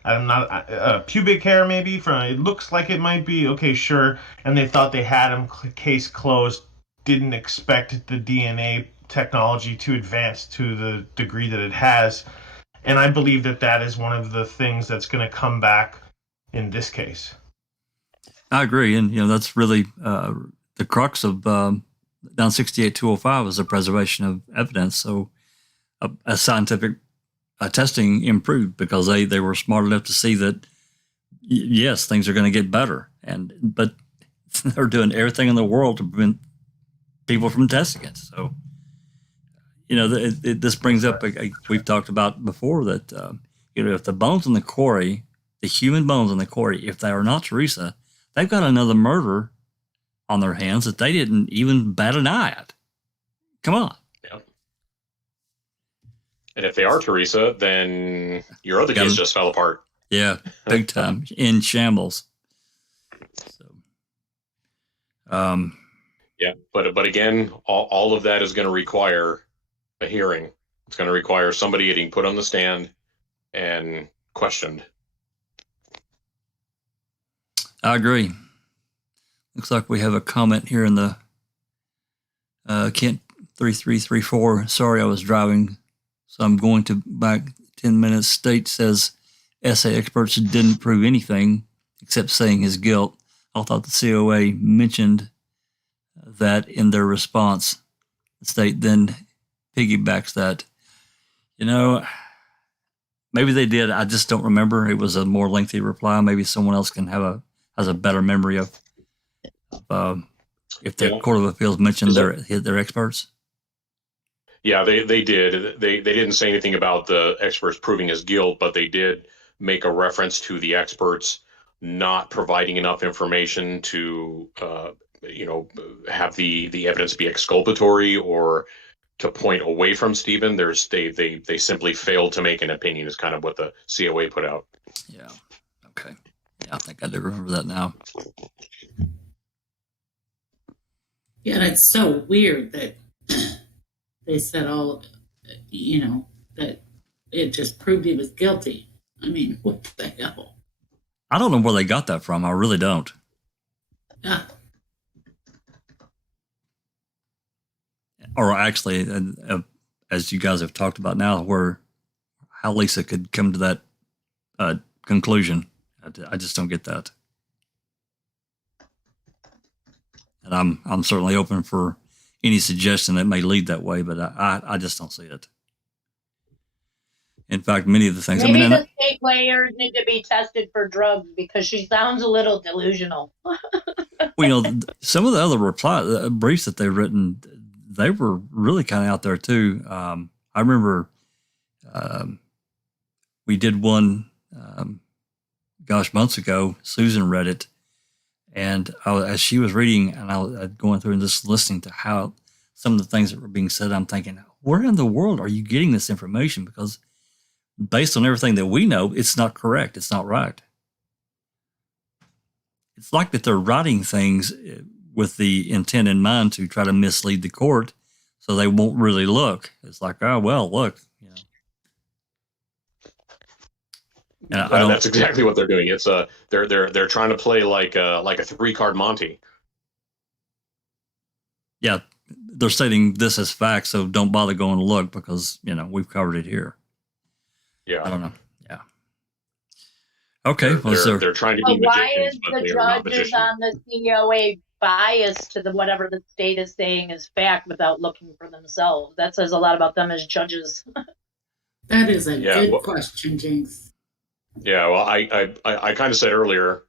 I'm not pubic hair, maybe from it looks like it might be okay, sure. And they thought they had him, case closed. Didn't expect the DNA technology to advance to the degree that it has, and I believe that is one of the things that's going to come back in this case. I agree, and that's really the crux of down 68-205 is the preservation of evidence. So a scientific testing improved because they were smart enough to see that yes, things are going to get better, but they're doing everything in the world to prevent people from testing it. So this brings up we've talked about before that if the bones in the quarry, the human bones in the quarry, if they are not Teresa, they've got another murder on their hands that they didn't even bat an eye at. Come on. Yep. And if they are Teresa, then your other case just fell apart. Yeah, big time, in shambles. So, yeah, but again, all of that is going to require a hearing. It's going to require somebody getting put on the stand and questioned. I agree. Looks like we have a comment here in the Kent 3334. Sorry, I was driving, so I'm going to back 10 minutes. State says essay experts didn't prove anything except saying his guilt. I thought the COA mentioned that in their response. The state then piggybacks that. Maybe they did. I just don't remember. It was a more lengthy reply. Maybe someone else has a better memory of if the Court of Appeals mentioned their experts. Yeah, they did. They didn't say anything about the experts proving his guilt, but they did make a reference to the experts not providing enough information to have the evidence be exculpatory or to point away from Stephen. They simply failed to make an opinion is kind of what the COA put out. Yeah. Okay. Yeah, I think I do remember that now. Yeah, that's so weird that they said that it just proved he was guilty. I mean, what the hell? I don't know where they got that from. I really don't. Yeah. Or actually, as you guys have talked about now, how Lisa could come to that conclusion. I just don't get that. And I'm certainly open for any suggestion that may lead that way, but I just don't see it. In fact, many of the things. Maybe the state players need to be tested for drugs because she sounds a little delusional. Well, some of the other briefs that they've written, they were really kind of out there too. I remember we did one, months ago. Susan read it, and as she was reading, and I was going through and just listening to how some of the things that were being said, I'm thinking, where in the world are you getting this information? Because based on everything that we know, it's not correct. It's not right. It's like that they're writing things with the intent in mind to try to mislead the court so they won't really look. It's like, oh, well, look. That's exactly what they're doing. It's they're trying to play like a 3-card Monte. Yeah, they're stating this as fact, so don't bother going to look because we've covered it here. Yeah, I don't know. Yeah. Okay. They're trying to be magicians. Why is the judges on the COA biased to whatever the state is saying is fact without looking for themselves? That says a lot about them as judges. That is a good question, Jinx. Yeah, well, I kind of said earlier,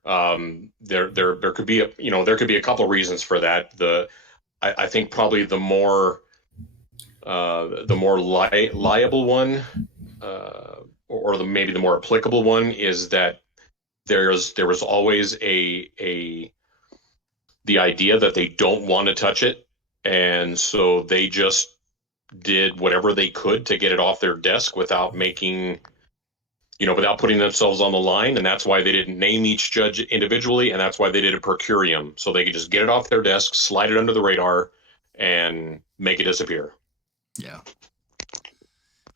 there could be a couple of reasons for that. I think probably the more liable one, or maybe the more applicable one, is that there was always the idea that they don't want to touch it, and so they just did whatever they could to get it off their desk without putting themselves on the line. And that's why they didn't name each judge individually, and that's why they did a per curiam, so they could just get it off their desk, slide it under the radar, and make it disappear. Yeah.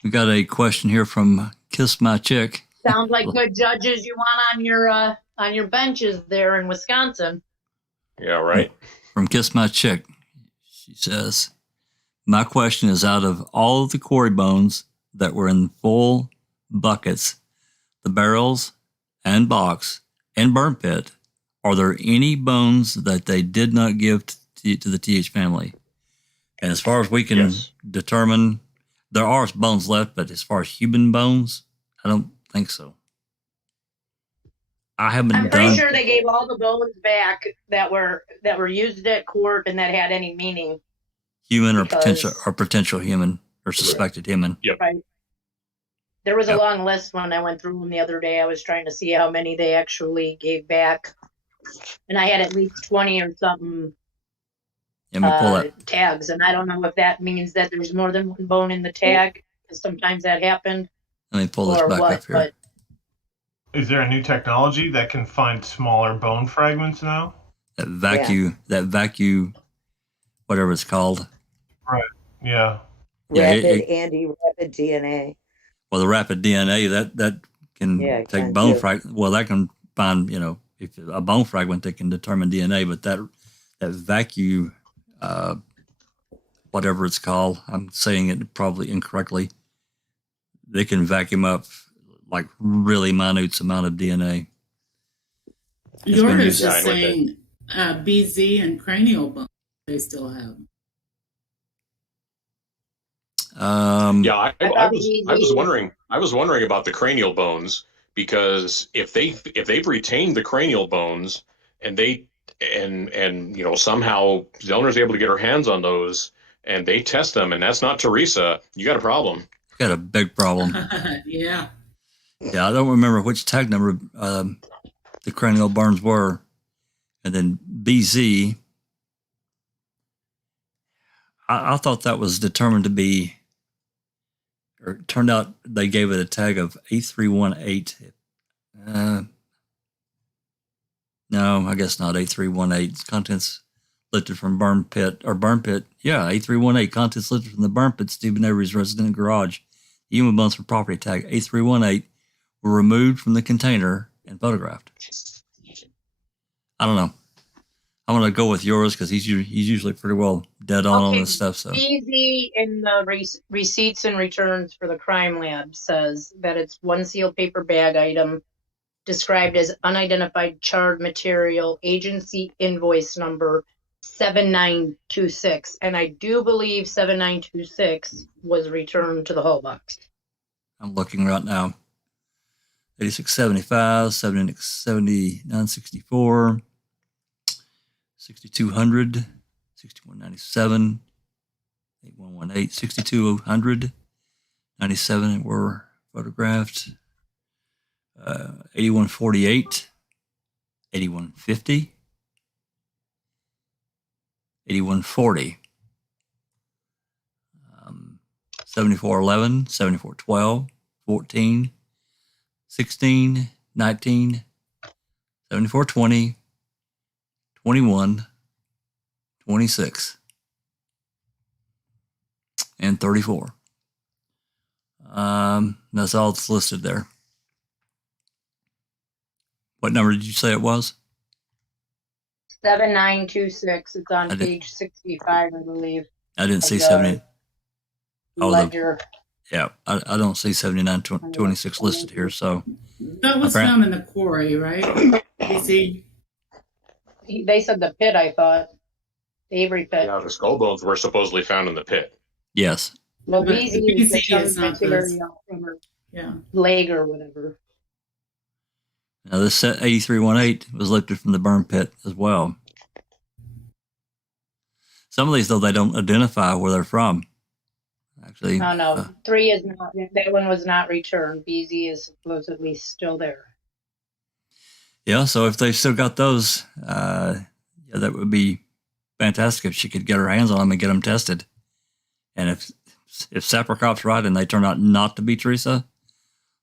We got a question here from Kiss My Chick. Sounds like good judges you want on your benches there in Wisconsin. Yeah, right. From Kiss My Chick, she says, my question is, out of all of the quarry bones that were in full buckets, the barrels and box and burn pit, are there any bones that they did not give to the TH family? And as far as we can determine, there are bones left, but as far as human bones, I don't think so. I'm pretty sure they gave all the bones back that were used at court and that had any meaning. Human or potential human or suspected human. Yep. Right. There was a long list when I went through them the other day. I was trying to see how many they actually gave back, and I had at least 20 or something tags, and I don't know if that means that there's more than one bone in the tag, because sometimes that happened. Let me pull this back up here. But is there a new technology that can find smaller bone fragments now? That vacuum, whatever it's called. Right. Yeah. Rapid DNA. Well, the rapid DNA that can take bone fragment. Well, that can find if a bone fragment that can determine DNA, but that vacuum, whatever it's called, I'm saying it probably incorrectly. They can vacuum up like really minute amount of DNA. Yours is saying BZ and cranial bones they still have. I was wondering about the cranial bones, because if they've retained the cranial bones and somehow Zellner's able to get her hands on those and they test them, and that's not Teresa, you got a problem. Got a big problem. Yeah, I don't remember which tag number the cranial bones were, and then BZ. I thought that was determined to be, or it turned out they gave it a tag of A318. No, I guess not. A318 contents lifted from burn pit. Yeah, A318 contents lifted from the burn pit, Stephen Avery's resident garage. The human bones for property tag A318 were removed from the container and photographed. I don't know. I'm going to go with yours because he's usually pretty well dead on this stuff. So BZ in the receipts and returns for the crime lab says that it's one sealed paper bag item described as unidentified charred material, agency invoice number 7926, and I do believe 7926 was returned to the whole box. I'm looking right now. 8675, 7964. 6200, 6197, 8118, 6200, 97 were photographed, 8148, 8150, 8140, 7411, 7412, 14, 16, 19, 7420, 21, 26, and 34. That's all that's listed there. What number did you say it was? 7926. It's on page 65, I believe. I didn't see 70. Ledger. Yeah, I don't see 7926 listed here. So that was found in the quarry, right? You see. They said the pit, I thought. The Avery pit. Yeah, the skull bones were supposedly found in the pit. Yes. Well, BZ is the material from her leg or whatever. Now, this set 8318 was lifted from the burn pit as well. Some of these, though, they don't identify where they're from. Actually, Oh no, 3 is not. That one was not returned. BZ is supposedly still there. yeah. So if they still got those, yeah, that would be fantastic if she could get her hands on them and get them tested. And if Saprocop's right and they turn out not to be Teresa,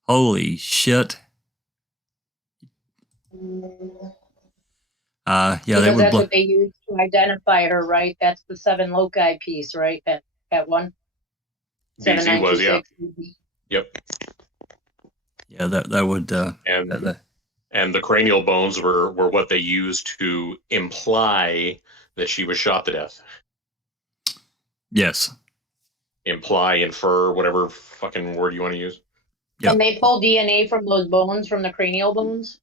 holy shit. Yeah, because they would. That's what they used to identify her, right? That's the 7 loci piece, right? That one. BZ was, yeah. Yep. Yeah, that would. And the cranial bones were what they used to imply that she was shot to death. Yes. Imply, infer, whatever fucking word you want to use. Yep. Can they pull DNA from those bones, from the cranial bones?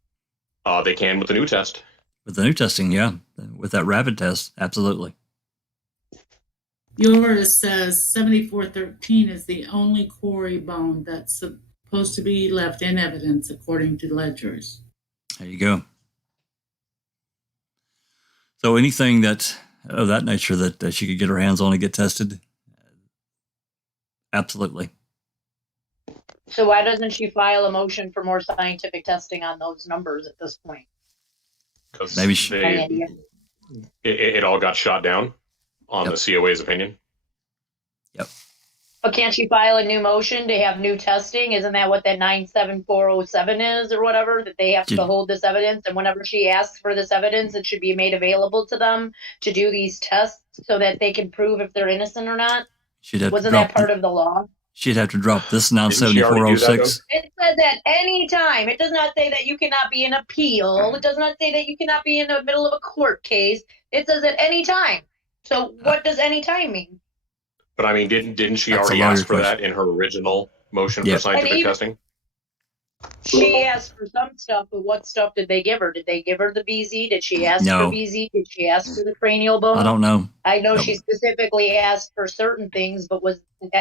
They can with the new test. With the new testing, yeah. With that rapid test, absolutely. Yours says 7413 is the only quarry bone that's supposed to be left in evidence according to ledgers. There you go. So anything that of that nature that she could get her hands on and get tested, absolutely. So why doesn't she file a motion for more scientific testing on those numbers at this point? Because maybe it all got shot down on the COA's opinion. Yep. But can't she file a new motion to have new testing? Isn't that what that 97407 is or whatever? That they have to hold this evidence, and whenever she asks for this evidence, it should be made available to them to do these tests so that they can prove if they're innocent or not? Wasn't that part of the law? She'd have to drop this 97406. It says at any time. It does not say that you cannot be in appeal. It does not say that you cannot be in the middle of a court case. It says at any time. So what does any time mean? But I mean, didn't she already ask for that in her original motion for scientific testing? She asked for some stuff, but what stuff did they give her? Did they give her the BZ? Did she ask for BZ? Did she ask for the cranial bone? I don't know. I know she specifically asked for certain things, but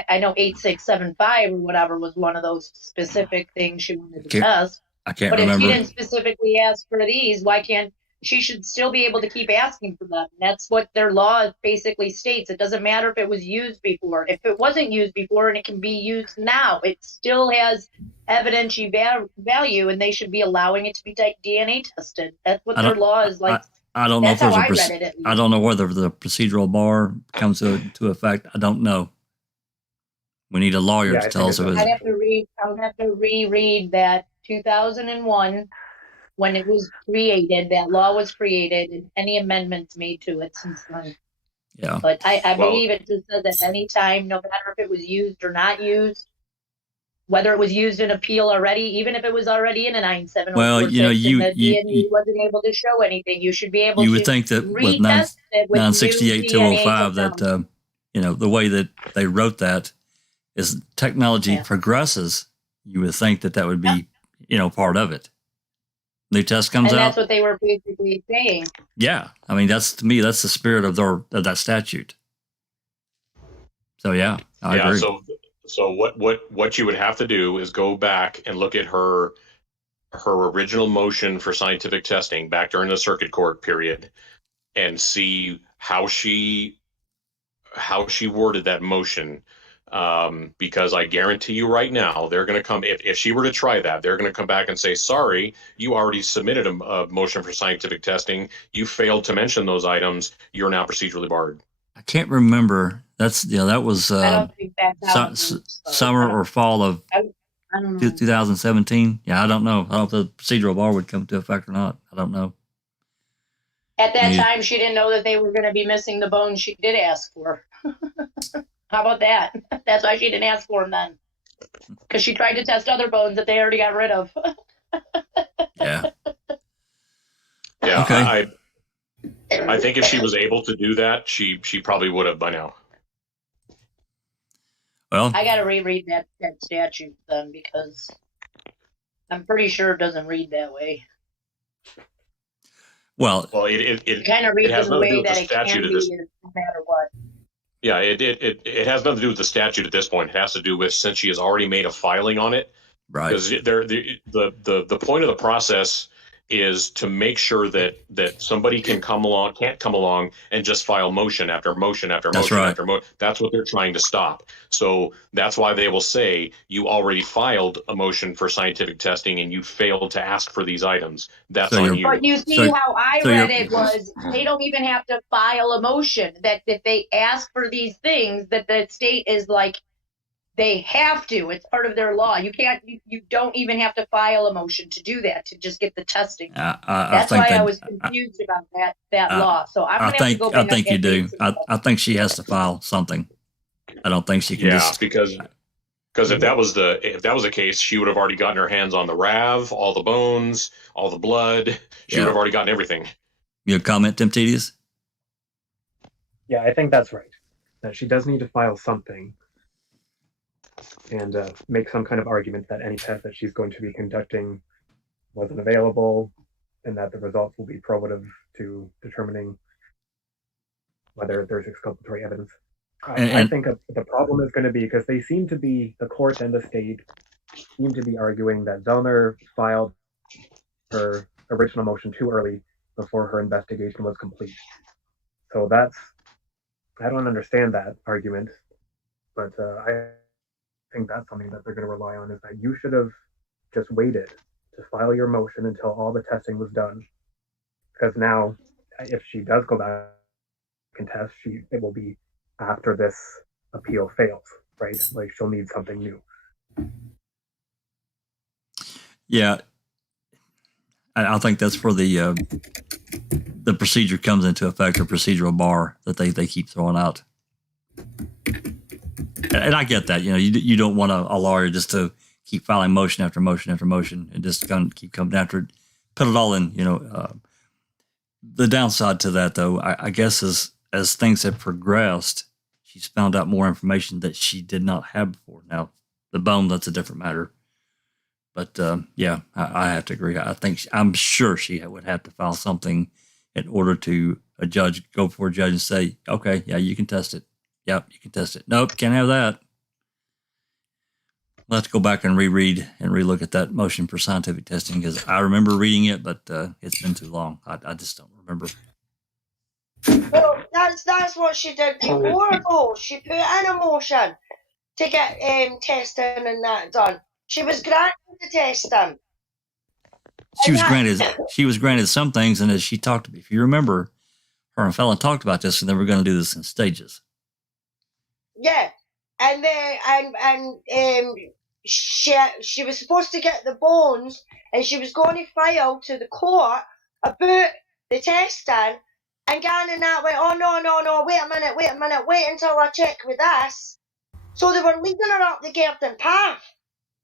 I know 8675 or whatever was one of those specific things she wanted to test. I can't remember. But if she didn't specifically ask for these, why can't she should still be able to keep asking for them? That's what their law basically states. It doesn't matter if it was used before. If it wasn't used before and it can be used now, it still has evidentiary value, and they should be allowing it to be DNA tested. That's what their law is like. I don't know if there's I don't know whether the procedural bar comes to effect. I don't know. We need a lawyer to tell us. I'll have to reread that 2001. When it was created, that law was created, and any amendments made to it since then. Yeah. But I believe it just says at any time, no matter if it was used or not used, whether it was used in appeal already, even if it was already in a 9706, well, you wasn't able to show anything, you should be able to. You would think that with 968-205 that the way that they wrote that is technology progresses. You would think that would be part of it. New test comes out. And that's what they were basically saying. Yeah. I mean, that's the spirit of that statute. So, yeah, I agree. So what you would have to do is go back and look at her original motion for scientific testing back during the circuit court period and see how she worded that motion. Because I guarantee you right now, they're going to come, if she were to try that, they're going to come back and say, sorry, you already submitted a motion for scientific testing. You failed to mention those items. You're now procedurally barred. I can't remember. That was summer or fall of 2017. Yeah, I don't know. I don't know if the procedural bar would come to effect or not. I don't know. At that time, she didn't know that they were going to be missing the bones she did ask for. How about that? That's why she didn't ask for them then. Because she tried to test other bones that they already got rid of. Yeah. Yeah. Okay. I think if she was able to do that, she probably would have by now. Well, I got to reread that statute then, because I'm pretty sure it doesn't read that way. Well, it kind of reads in a way that it can be no matter what. Yeah, it has nothing to do with the statute at this point. It has to do with, since she has already made a filing on it. Right. Because the point of the process is to make sure that somebody can't come along and just file motion after motion after That's motion right. after motion. That's what they're trying to stop. So that's why they will say you already filed a motion for scientific testing and you failed to ask for these items. That's on you. But you see how I read it was they don't even have to file a motion. That if they ask for these things, that the state is like, they have to. It's part of their law. You can't. You don't even have to file a motion to do that. To just get the testing. That's why I was confused about that law. So I'm gonna have to go back. I think you do. I think she has to file something. I don't think she can. Yeah, because if that was the case, she would have already gotten her hands on the RAV, all the bones, all the blood. She would have already gotten everything. You comment, Tim Tedious? Yeah, I think that's right. That she does need to file something and make some kind of argument that any test that she's going to be conducting wasn't available and that the results will be probative to determining whether there's exculpatory evidence. I think the problem is going to be because the court and the state seem to be arguing that Zellner filed her original motion too early before her investigation was complete. So I don't understand that argument, but I think that's something that they're going to rely on, is that you should have just waited to file your motion until all the testing was done. Because now, if she does go back and test, it will be after this appeal fails, right? Like, she'll need something new. Yeah, I think that's where the procedure comes into effect, or procedural bar that they keep throwing out. And I get that, you don't want a lawyer just to keep filing motion after motion after motion and just keep coming after it, put it all in, The downside to that, though, I guess, is as things have progressed, she's found out more information that she did not have before. Now, the bone, that's a different matter. But yeah, I have to agree. I'm sure she would have to file something in order to go before a judge and say, okay, yeah, you can test it. Yep, you can test it. Nope, can't have that. We'll have to go back and reread and relook at that motion for scientific testing, because I remember reading it, but it's been too long. I just don't remember. Well, that's what she did before, though. She put in a motion to get testing and that done. She was granted the testing. She was granted some things, and as she talked, if you remember, her and Fallon talked about this, and they were going to do this in stages. Yeah, and she was supposed to get the bones, and she was going to file to the court about the testing, and Gannon and that went, oh no, wait a minute, wait until I check with this. So they were leading her up the garden path.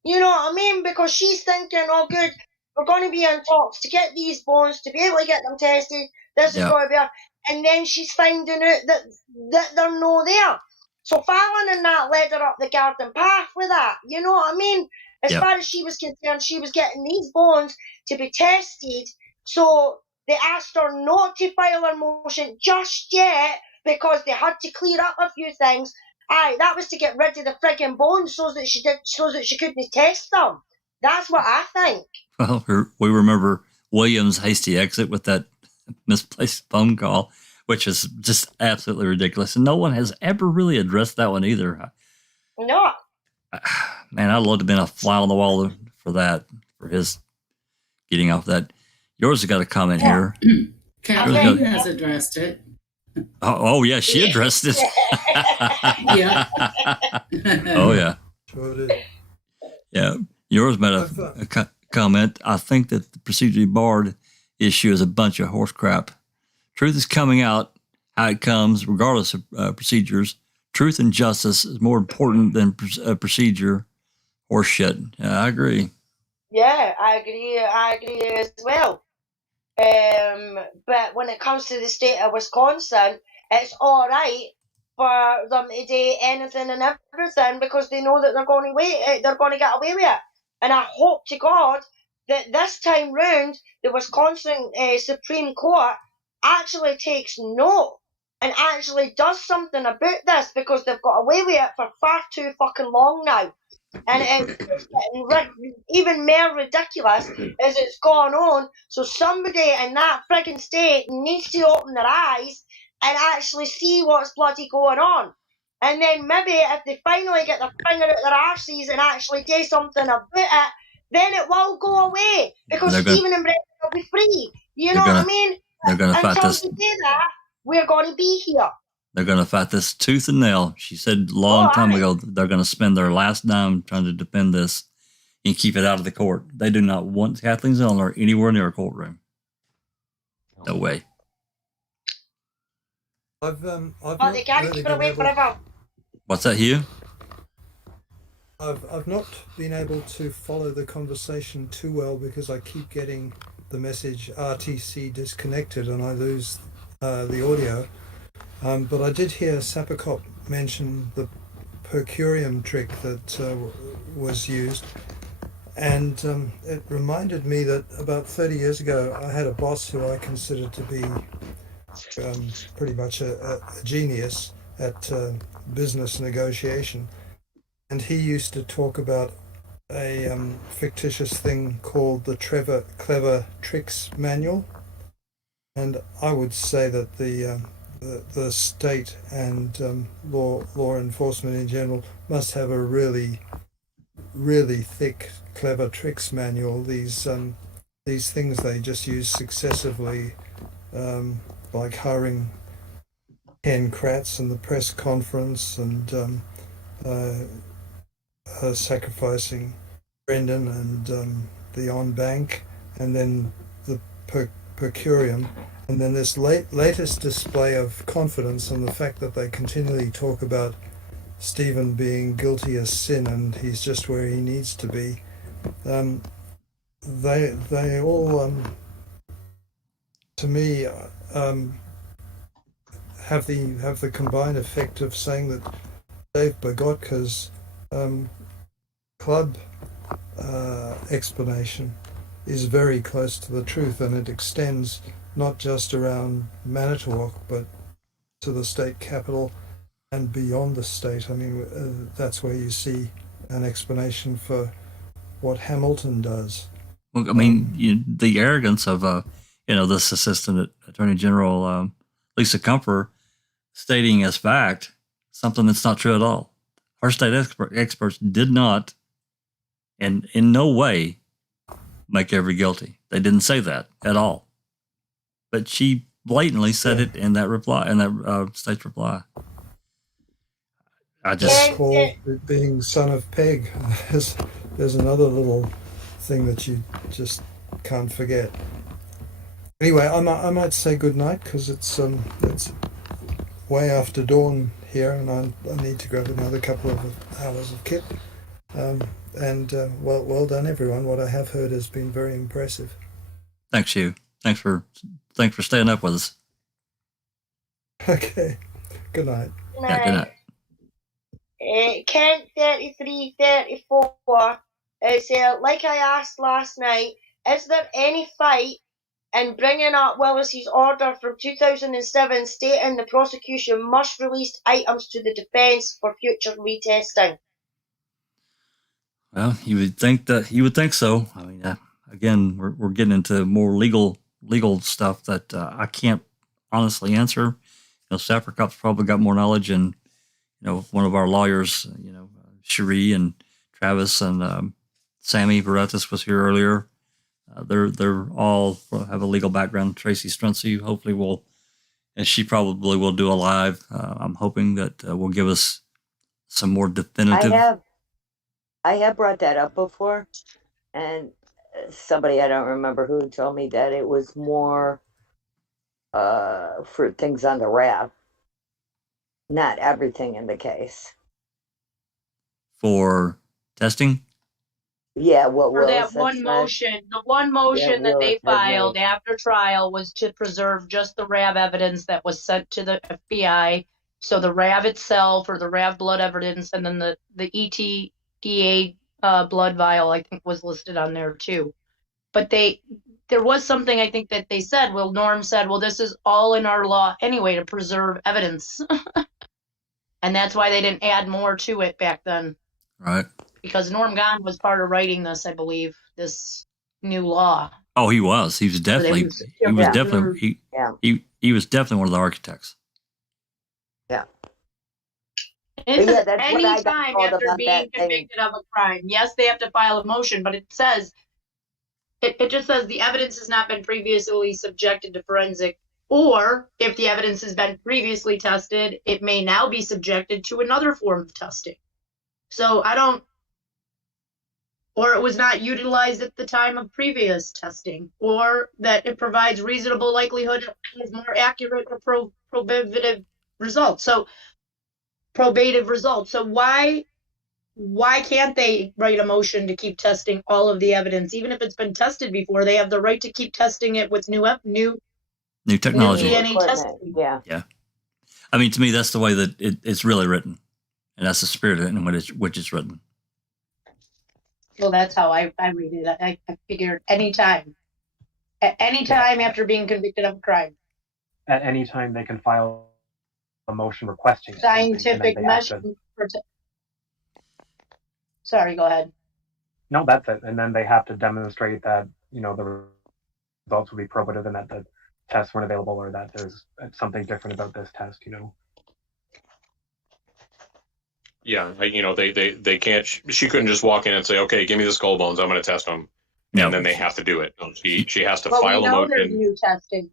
You know what I mean? Because she's thinking, oh good, we're going to be in talks to get these bones, to be able to get them tested. This is going to be and then she's finding out that they're not there. So Fallon and that led her up the garden path with that. You know what I mean? As far as she was concerned, she was getting these bones to be tested. So they asked her not to file her motion just yet because they had to clear up a few things. Aye, that was to get rid of the frigging bones so that she couldn't test them. That's what I think. Well, we remember William's hasty exit with that misplaced phone call, which is just absolutely ridiculous. And no one has ever really addressed that one either. No. Man, I'd love to have been a fly on the wall for that, for his getting off that. Yours has got a comment here. Kathleen has addressed it. Oh yeah, she addressed it. Yeah. Oh, yeah. Sure did. Yeah. Yours made a comment. I think that the procedurally barred issue is a bunch of horse crap. Truth is coming out how it comes, regardless of procedures. Truth and justice is more important than procedure. Horse shit. Yeah, I agree. Yeah, I agree as well. But when it comes to the state of Wisconsin, it's all right for them to do anything and everything because they know that they're going to get away with it. And I hope to God that this time round, the Wisconsin Supreme Court actually takes note and actually does something about this because they've got away with it for far too fucking long now. And it's getting even more ridiculous as it's gone on. So somebody in that frigging state needs to open their eyes and actually see what's bloody going on. And then maybe if they finally get their finger out their arses and actually do something about it, then it will go away because Stephen and Brendan will be free. You know what I mean? They're going to fight Until this. they do that, we're going to be here. They're going to fight this tooth and nail. She said a long time ago they're going to spend their last dime trying to defend this and keep it out of the court. They do not want Kathleen Zellner anywhere near a courtroom. No way. But they can't keep it away forever. What's that, Hugh? I've not been able to follow the conversation too well because I keep getting the message RTC disconnected and I lose the audio. But I did hear Sappercop mention the per curiam trick that was used. And it reminded me that about 30 years ago, I had a boss who I considered to be pretty much a genius at business negotiation. And he used to talk about a fictitious thing called the Clever Tricks Manual. And I would say that the state and law enforcement in general must have a really thick clever tricks manual. These things they just use successively, like hiring Ken Kratz in the press conference and sacrificing Brendan and the on bank, and then the per curiam, and then this latest display of confidence and the fact that they continually talk about Stephen being guilty as sin and he's just where he needs to be. They all, to me, have the combined effect of saying that Dave Bogotka's club explanation is very close to the truth, and it extends not just around Manitowoc but to the state capital and beyond the state. I mean, that's where you see an explanation for what Hamilton does. Well, I mean, the arrogance of this Assistant Attorney General Lisa Comfer stating as fact something that's not true at all. Our state experts did not, and in no way, make Avery guilty. They didn't say that at all. But she blatantly said it in that reply, in that state's reply. I just call it being son of Peg. There's another little thing that you just can't forget. Anyway, I might say good night because it's way after dawn here, and I need to grab another couple of hours of kit. Well done, everyone. What I have heard has been very impressive. Thanks, Hugh. Thanks for staying up with us. Okay. Good night. Yeah, good night. Kent 3334 is like I asked last night, is there any fight in bringing up Willis's order from 2007 stating the prosecution must release items to the defence for future retesting? Well, you would think so. I mean, again, we're getting into more legal stuff that I can't honestly answer. Sappercop's probably got more knowledge, and one of our lawyers, Cherie and Travis and Sammy Baratis was here earlier. They're all have a legal background. Tracy Struncy hopefully and she probably will do a live. I'm hoping that will give us some more definitive. I have brought that up before, and somebody, I don't remember who, told me that it was more for things on the wrap, not everything in the case. For testing? Yeah, what for that one motion, the one motion that they filed after trial was to preserve just the RAV evidence that was sent to the FBI. So the RAV itself, or the RAV blood evidence, and then the ETA blood vial, I think, was listed on there too. But there was something I think that they said, Norm said, this is all in our law anyway to preserve evidence. And that's why they didn't add more to it back then. Right. because Norm Gahn was part of writing this, I believe, this new law. Oh, he was. He was definitely. He was definitely. He was definitely one of the architects. Yeah. This is any time after being convicted of a crime. Yes, they have to file a motion, but it says, it just says the evidence has not been previously subjected to forensic, or if the evidence has been previously tested, it may now be subjected to another form of testing. So or it was not utilized at the time of previous testing, or that it provides reasonable likelihood it has more accurate or probative results. So why can't they write a motion to keep testing all of the evidence? Even if it's been tested before, they have the right to keep testing it with new technology. New DNA testing. Yeah. I mean, to me, that's the way that it's really written. And that's the spirit in which it's written. Well, that's how I read it. I figured anytime after being convicted of a crime. At any time they can file a motion requesting scientific measure. Sorry, go ahead. No, that's it. And then they have to demonstrate that, the results will be probative and that the tests weren't available or that there's something different about this test, Yeah, they can't. She couldn't just walk in and say, "Okay, give me the skull bones. I'm going to test them," and then they have to do it. She has to file a motion. There's new testing.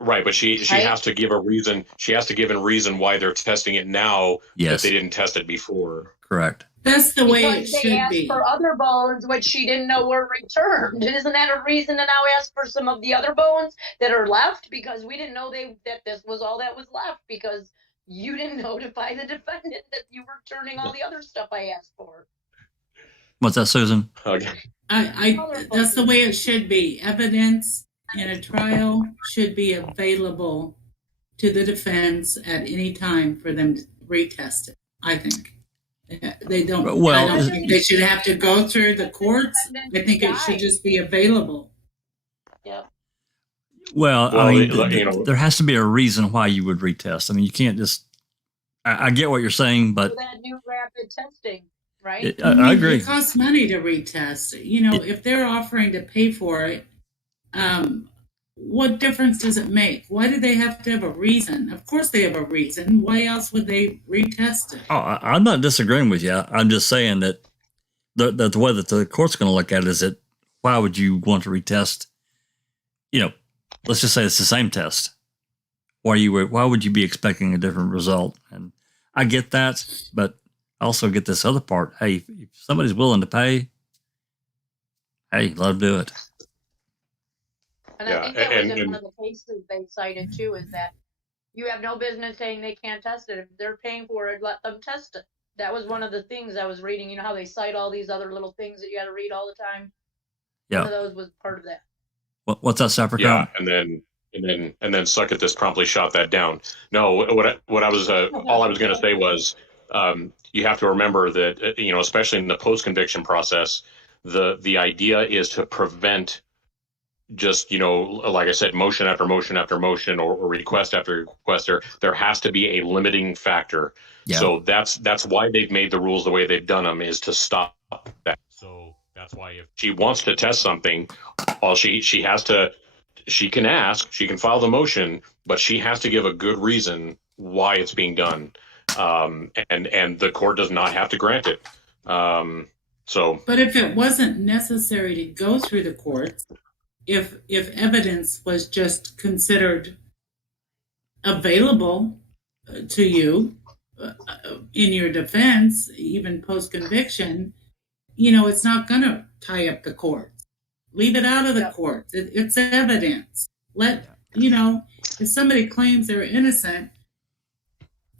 Right, but she has to give a reason. She has to give a reason why they're testing it now if they didn't test it before. Correct. That's the way it should be. They asked for other bones, which she didn't know were returned. Isn't that a reason to now ask for some of the other bones that are left? Because we didn't know that this was all that was left, because you didn't notify the defendant that you were returning all the other stuff I asked for. What's that, Susan? Okay. That's the way it should be. Evidence in a trial should be available to the defense at any time for them to retest it, I think. They don't. I don't think they should have to go through the courts. I think it should just be available. Yep. Well, I mean, there has to be a reason why you would retest. I mean, you can't just. I get what you're saying, but that new rapid testing, right? I agree. It costs money to retest. If they're offering to pay for it, what difference does it make? Why do they have to have a reason? Of course they have a reason. Why else would they retest it? Oh, I'm not disagreeing with you. I'm just saying that the way that the court's going to look at it is that why would you want to retest? Let's just say it's the same test. Why would you be expecting a different result? And I get that, but I also get this other part. Hey, if somebody's willing to pay, hey, let them do it. And I think that was in one of the cases they cited too, is that you have no business saying they can't test it. If they're paying for it, let them test it. That was one of the things I was reading. You know how they cite all these other little things that you got to read all the time? Yeah. One of those was part of that. What's that, separate? Yeah, and then Suck It This promptly shot that down. No, what I was all I was going to say was you have to remember that especially in the post-conviction process, the idea is to prevent just like I said, motion after motion after motion or request after request. There has to be a limiting factor. Yeah. So that's why they've made the rules the way they've done them, is to stop that. So that's why if she wants to test something, all she has to. She can ask, she can file the motion, but she has to give a good reason why it's being done. And the court does not have to grant it. But if it wasn't necessary to go through the courts, if evidence was just considered available to you in your defense, even post-conviction, it's not going to tie up the court. Leave it out of the court. It's evidence. If somebody claims they're innocent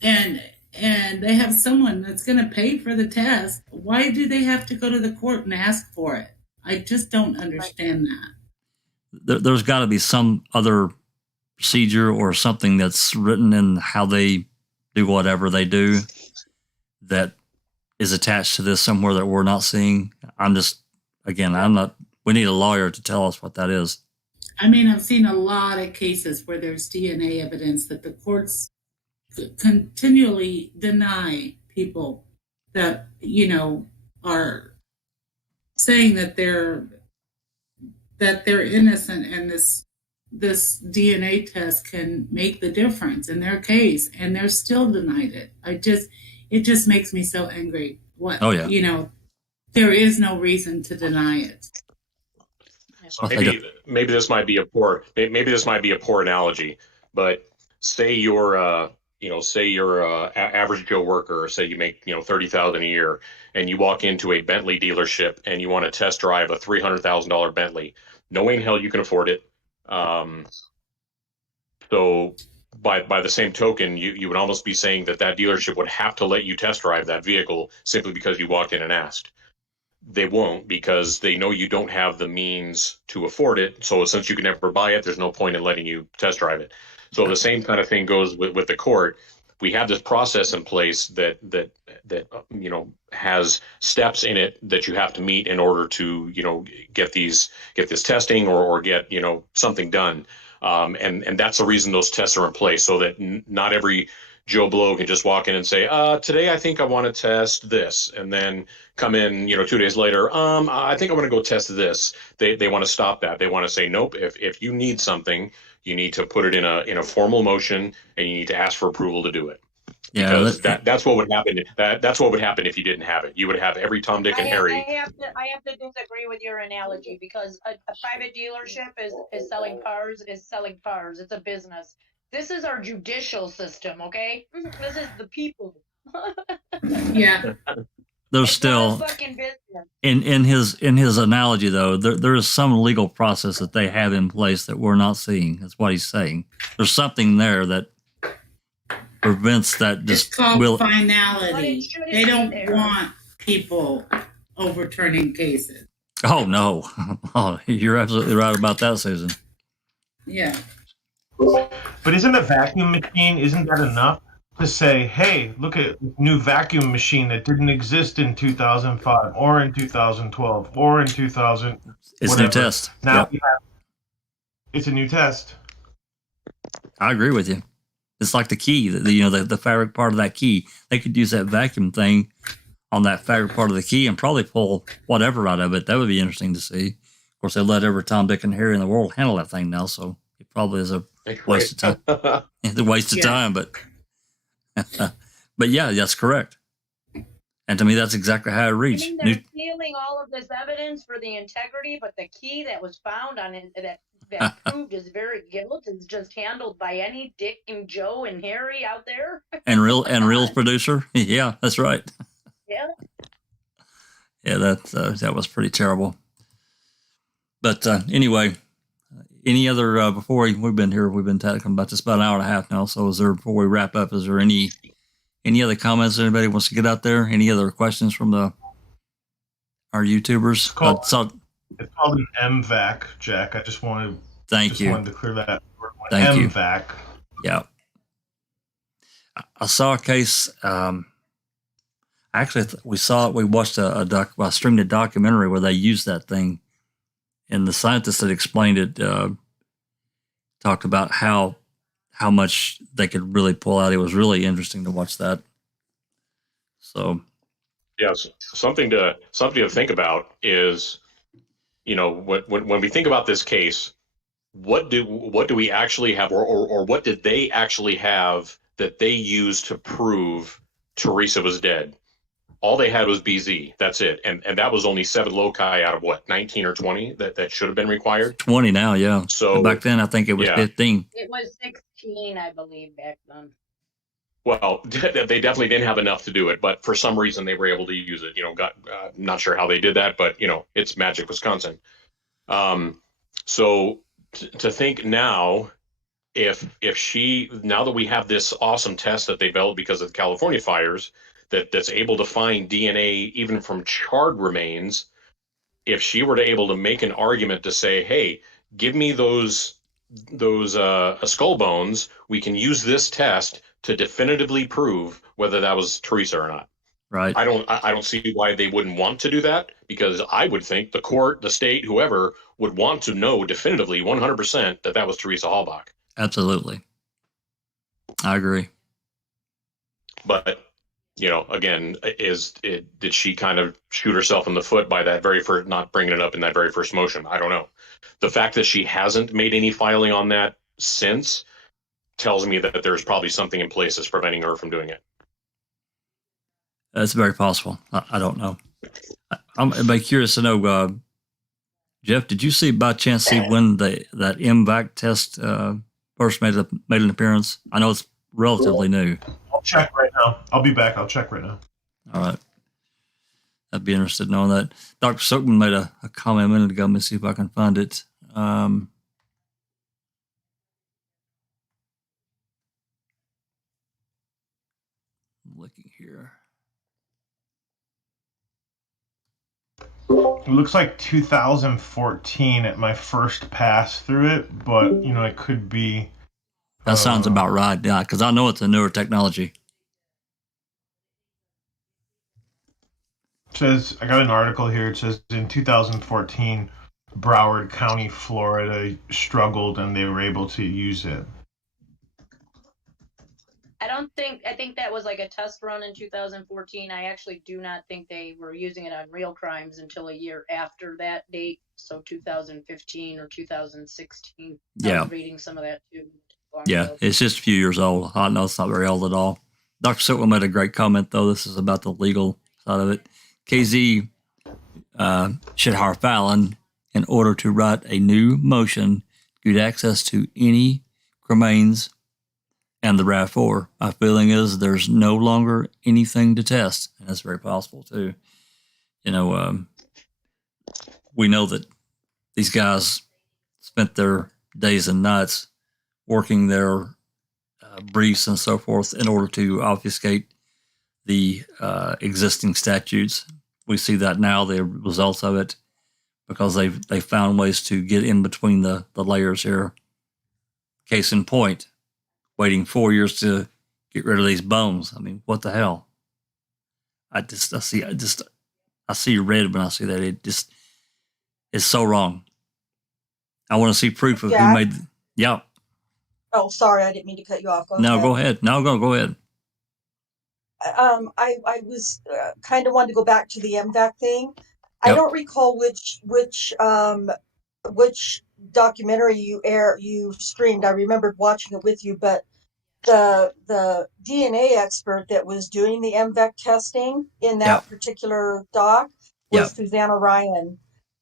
and they have someone that's going to pay for the test, why do they have to go to the court and ask for it? I just don't understand that. There's got to be some other procedure or something that's written in how they do whatever they do that is attached to this somewhere that we're not seeing. I'm not. We need a lawyer to tell us what that is. I mean, I've seen a lot of cases where there's DNA evidence that the courts continually deny people that, are saying that they're innocent, and this DNA test can make the difference in their case, and they're still denied it. It just makes me so angry. Oh yeah. There is no reason to deny it. Maybe this might be a poor analogy, but say you're average Joe worker, or say you make $30,000 a year, and you walk into a Bentley dealership and you want to test drive a $300,000 Bentley, knowing hell you can afford it. So by the same token, you would almost be saying that dealership would have to let you test drive that vehicle simply because you walked in and asked. They won't, because they know you don't have the means to afford it. So since you can never buy it, there's no point in letting you test drive it. So the same kind of thing goes with the court. We have this process in place that has steps in it that you have to meet in order to get this testing or get something done. And that's the reason those tests are in place, so that not every Joe Blow can just walk in and say, today I think I want to test this, and then come in 2 days later, I think I want to go test this. They want to stop that. They want to say, nope, if you need something, you need to put it in a formal motion, and you need to ask for approval to do it. Yeah, because that's what would happen. That's what would happen if you didn't have it. You would have every Tom, Dick, and Harry. I have to disagree with your analogy, because a private dealership is selling cars. It's a business. This is our judicial system, okay? This is the people. Yeah. There's still in his analogy though, there is some legal process that they have in place that we're not seeing. That's what he's saying. There's something there that prevents that. It's called finality. They don't want people overturning cases. Oh no! Oh, you're absolutely right about that, Susan. Yeah. But isn't a vacuum machine, isn't that enough to say, hey, look at this new vacuum machine that didn't exist in 2005 or in 2012 or in 2000? It's a new test. Now it's a new test. I agree with you. It's like the key, the fabric part of that key. They could use that vacuum thing on that fabric part of the key and probably pull whatever out of it. That would be interesting to see. Of course, they let every Tom, Dick, and Harry in the world handle that thing now, so it probably is a waste of time. It's a waste of time, but yeah, that's correct. And to me, that's exactly how it reads. I mean, they're stealing all of this evidence for the integrity, but the key that was found on it that proved his very guilt is just handled by any Dick and Joe and Harry out there. and Real's producer. Yeah, that's right. Yeah. Yeah, that was pretty terrible. But anyway, any other before we've been talking about this about an hour and a half now. So before we wrap up, is there any other comments anybody wants to get out there? Any other questions from our YouTubers? It's called an MVAC, Jack. I just wanted to clear that. Thank you. MVAC. Yeah. I saw a case. Actually, we watched I streamed a documentary where they used that thing, and the scientist that explained it talked about how much they could really pull out. It was really interesting to watch that. So, yes, something to think about is, when we think about this case, what do we actually have, or what did they actually have that they used to prove Teresa was dead? All they had was BZ. That's it. And that was only 7 loci out of 19 or 20 that should have been required? 20 now, yeah. So back then, I think it was 15. It was 16, I believe, back then. Well, they definitely didn't have enough to do it, but for some reason they were able to use it. Not sure how they did that, but it's magic, Wisconsin. So to think now, if now that we have this awesome test that they developed because of the California fires, that's able to find DNA even from charred remains, if she were able to make an argument to say, hey, give me those skull bones, we can use this test to definitively prove whether that was Teresa or not. Right. I don't see why they wouldn't want to do that, because I would think the court, the state, whoever would want to know definitively 100% that was Teresa Halbach. Absolutely. I agree. But again, did she kind of shoot herself in the foot by that very first, not bringing it up in that very first motion? I don't know. The fact that she hasn't made any filing on that since tells me that there's probably something in place that's preventing her from doing it. That's very possible. I don't know. I'd be curious to know, Jeff, did you by chance see when that MVAC test first made an appearance? I know it's relatively new. I'll check right now. I'll be back. I'll check right now. All right. I'd be interested in knowing that. Dr. Silkman made a comment a minute ago. Let me see if I can find it. Looking here. It looks like 2014 at my first pass through it, but it could be. That sounds about right, yeah, because I know it's a newer technology. It says, I got an article here. It says in 2014, Broward County, Florida struggled and they were able to use it. I think that was like a test run in 2014. I actually do not think they were using it on real crimes until a year after that date. So 2015 or 2016. Yeah. I was reading some of that too. Yeah, it's just a few years old. I know it's not very old at all. Dr. Silkman made a great comment, though. This is about the legal side of it. KZ should hire Fallon in order to write a new motion to get access to any cremains and the RAV4. My feeling is there's no longer anything to test, and that's very possible, too. We know that these guys spent their days and nights working their briefs and so forth in order to obfuscate the existing statutes. We see that now, the results of it, because they found ways to get in between the layers here. Case in point, waiting 4 years to get rid of these bones. I mean, what the hell? I see red when I see that. It just is so wrong. I want to see proof of who made. Yeah. Oh, sorry, I didn't mean to cut you off. Go ahead. No, go ahead. I was kind of wanted to go back to the MVAC thing. Yep. I don't recall which documentary you streamed. I remembered watching it with you, but the DNA expert that was doing the MVAC testing in that particular doc was Susanna Ryan.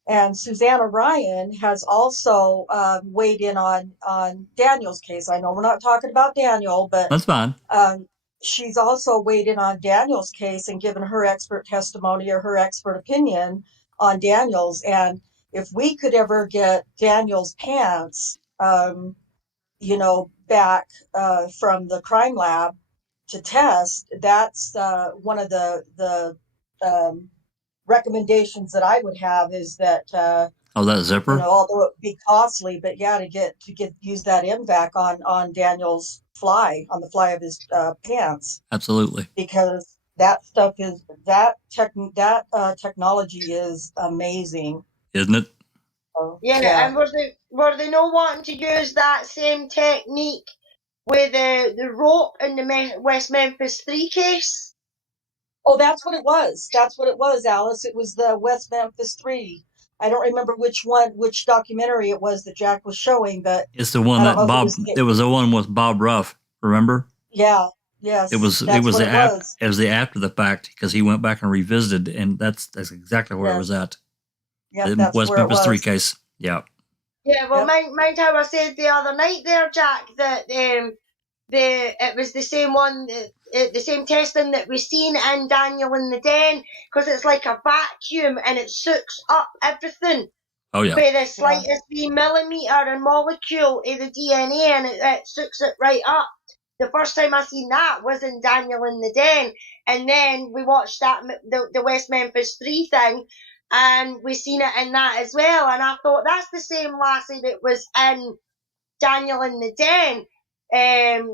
And Susanna Ryan has also weighed in on Daniel's case. I know we're not talking about Daniel, but that's fine. She's also weighed in on Daniel's case and given her expert testimony or her expert opinion on Daniel's. And if we could ever get Daniel's pants, back from the crime lab to test, that's one of the recommendations that I would have is that that zipper, although it would be costly, but to use that MVAC on Daniel's on the fly of his pants. Absolutely, because that stuff is technology is amazing, isn't it? Yeah, and were they not wanting to use that same technique with the rope in the West Memphis 3 case? Oh, that's what it was. That's what it was, Alice. It was the West Memphis 3. I don't remember which documentary it was that Jack was showing, but it's the one that Bob. It was the one with Bob Ruff. Remember? Yeah. Yes. It was the after the fact, because he went back and revisited, and that's exactly where it was at. Yeah, the West Memphis 3 case. Yeah. Yeah. Well, mind how I said the other night there, Jack, that it was the same one, the same testing that we seen in Daniel in the Den, because it's like a vacuum and it soaks up everything. Oh yeah. By the slightest wee millimetre and molecule of the DNA, and it soaks it right up. The first time I seen that was in Daniel in the Den, and then we watched the West Memphis 3 thing, and we seen it in that as well. And I thought that's the same lassie that was in Daniel in the Den.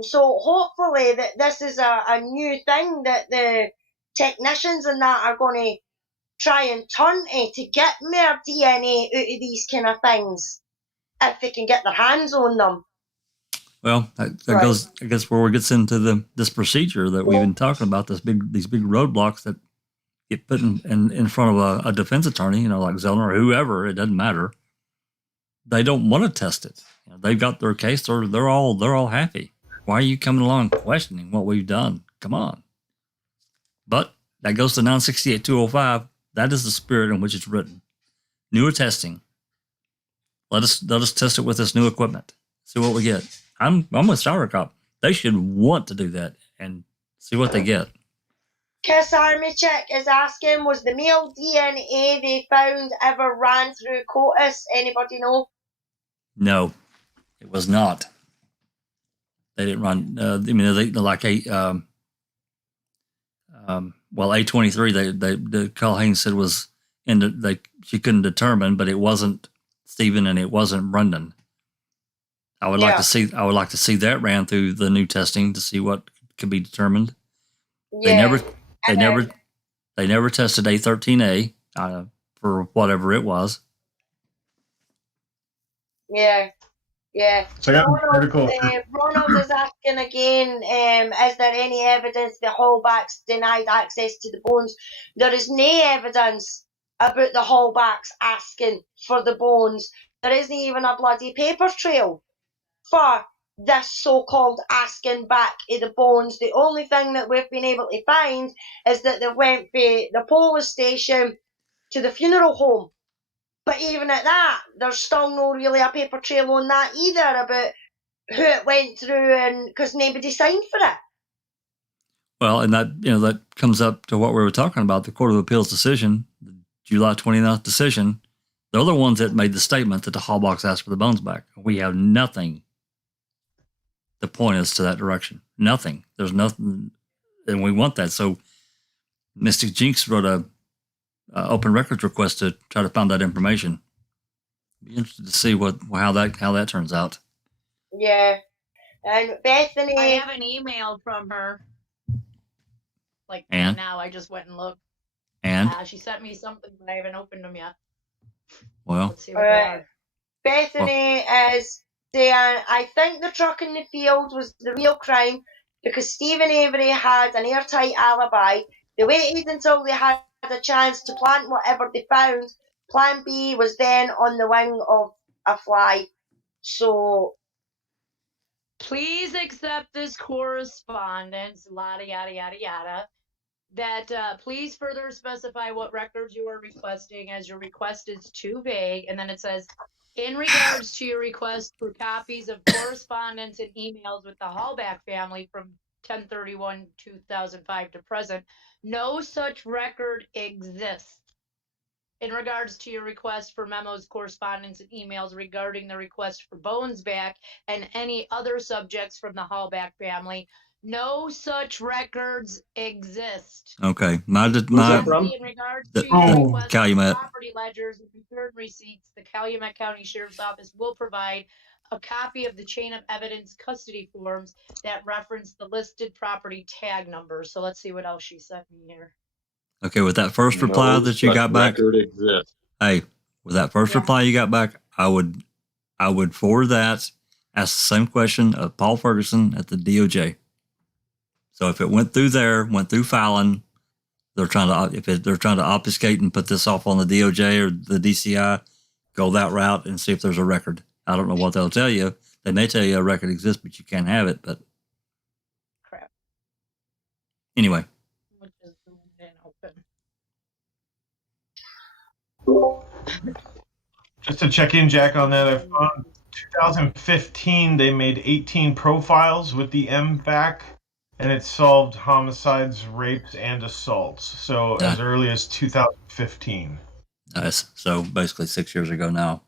So hopefully that this is a new thing that the technicians and that are going to try and turn to get more DNA out of these kind of things if they can get their hands on them. Well, that Right. goes, I guess, where it gets into this procedure that we've been talking about. These big roadblocks that get put in front of a defense attorney, like Zellner or whoever. It doesn't matter. They don't want to test it. They've got their case. They're all happy. Why are you coming along questioning what we've done? Come on. But that goes to 968-205. That is the spirit in which it's written. Newer testing. Let us test it with this new equipment. See what we get. I'm with Sauerkraut. They should want to do that and see what they get. Kiss Army Chick is asking, was the male DNA they found ever ran through COTUS? Anybody know? No, it was not. They didn't run. They like A23. The Colleen said was she couldn't determine, but it wasn't Stephen and it wasn't Brendan. I would like to see that ran through the new testing to see what could be determined. Yeah. They never tested A13A for whatever it was. Yeah. So I got an article. Ronald is asking again, is there any evidence the Hallbacks denied access to the bones? There is no evidence about the Hallbacks asking for the bones. There isn't even a bloody paper trail for this so-called asking back of the bones. The only thing that we've been able to find is that they went from the police station to the funeral home. But even at that, there's still no really a paper trail on that either about who it went through, and because nobody signed for it. Well, and that comes up to what we were talking about, the Court of Appeals decision, the July 29th decision. They're the ones that made the statement that the Hallbacks asked for the bones back. We have nothing to point us to that direction. Nothing. There's nothing, and we want that. So Mystic Jinx wrote a open records request to try to find that information. Be interested to see how that turns out. Yeah, and Bethany, I have an email from her. Now I just went and looked. And she sent me something, but I haven't opened them yet. Well, let's see what they are. Bethany is saying, I think the truck in the field was the real crime because Stephen Avery had an airtight alibi. They waited until they had a chance to plant whatever they found. Plan B was then on the wing of a fly. So please accept this correspondence, yada, yada, yada, yada. That please further specify what records you are requesting, as your request is too vague. And then it says, in regards to your request for copies of correspondence and emails with the Hallback family from 10/31/2005 to present, no such record exists. In regards to your request for memos, correspondence, and emails regarding the request for bones back and any other subjects from the Hallback family, no such records exist. okay. Who's that from? In regards to your request for Calumet. property ledgers and return receipts, the Calumet County Sheriff's Office will provide a copy of the chain of evidence custody forms that reference the listed property tag numbers. So let's see what else she sent me here. Okay, with that first reply that you got back, hey, with that first reply you got back, I would forward that, ask the same question of Paul Ferguson at the DOJ. So if it went through filing, they're trying to obfuscate and put this off on the DOJ or the DCI, go that route and see if there's a record. I don't know what they'll tell you. They may tell you a record exists, but you can't have it. But crap. Anyway. Just to check in, Jack, on that, I found 2015 they made 18 profiles with the MVAC, and it solved homicides, rapes, and assaults. So as early as 2015. Nice. So basically 6 years ago now.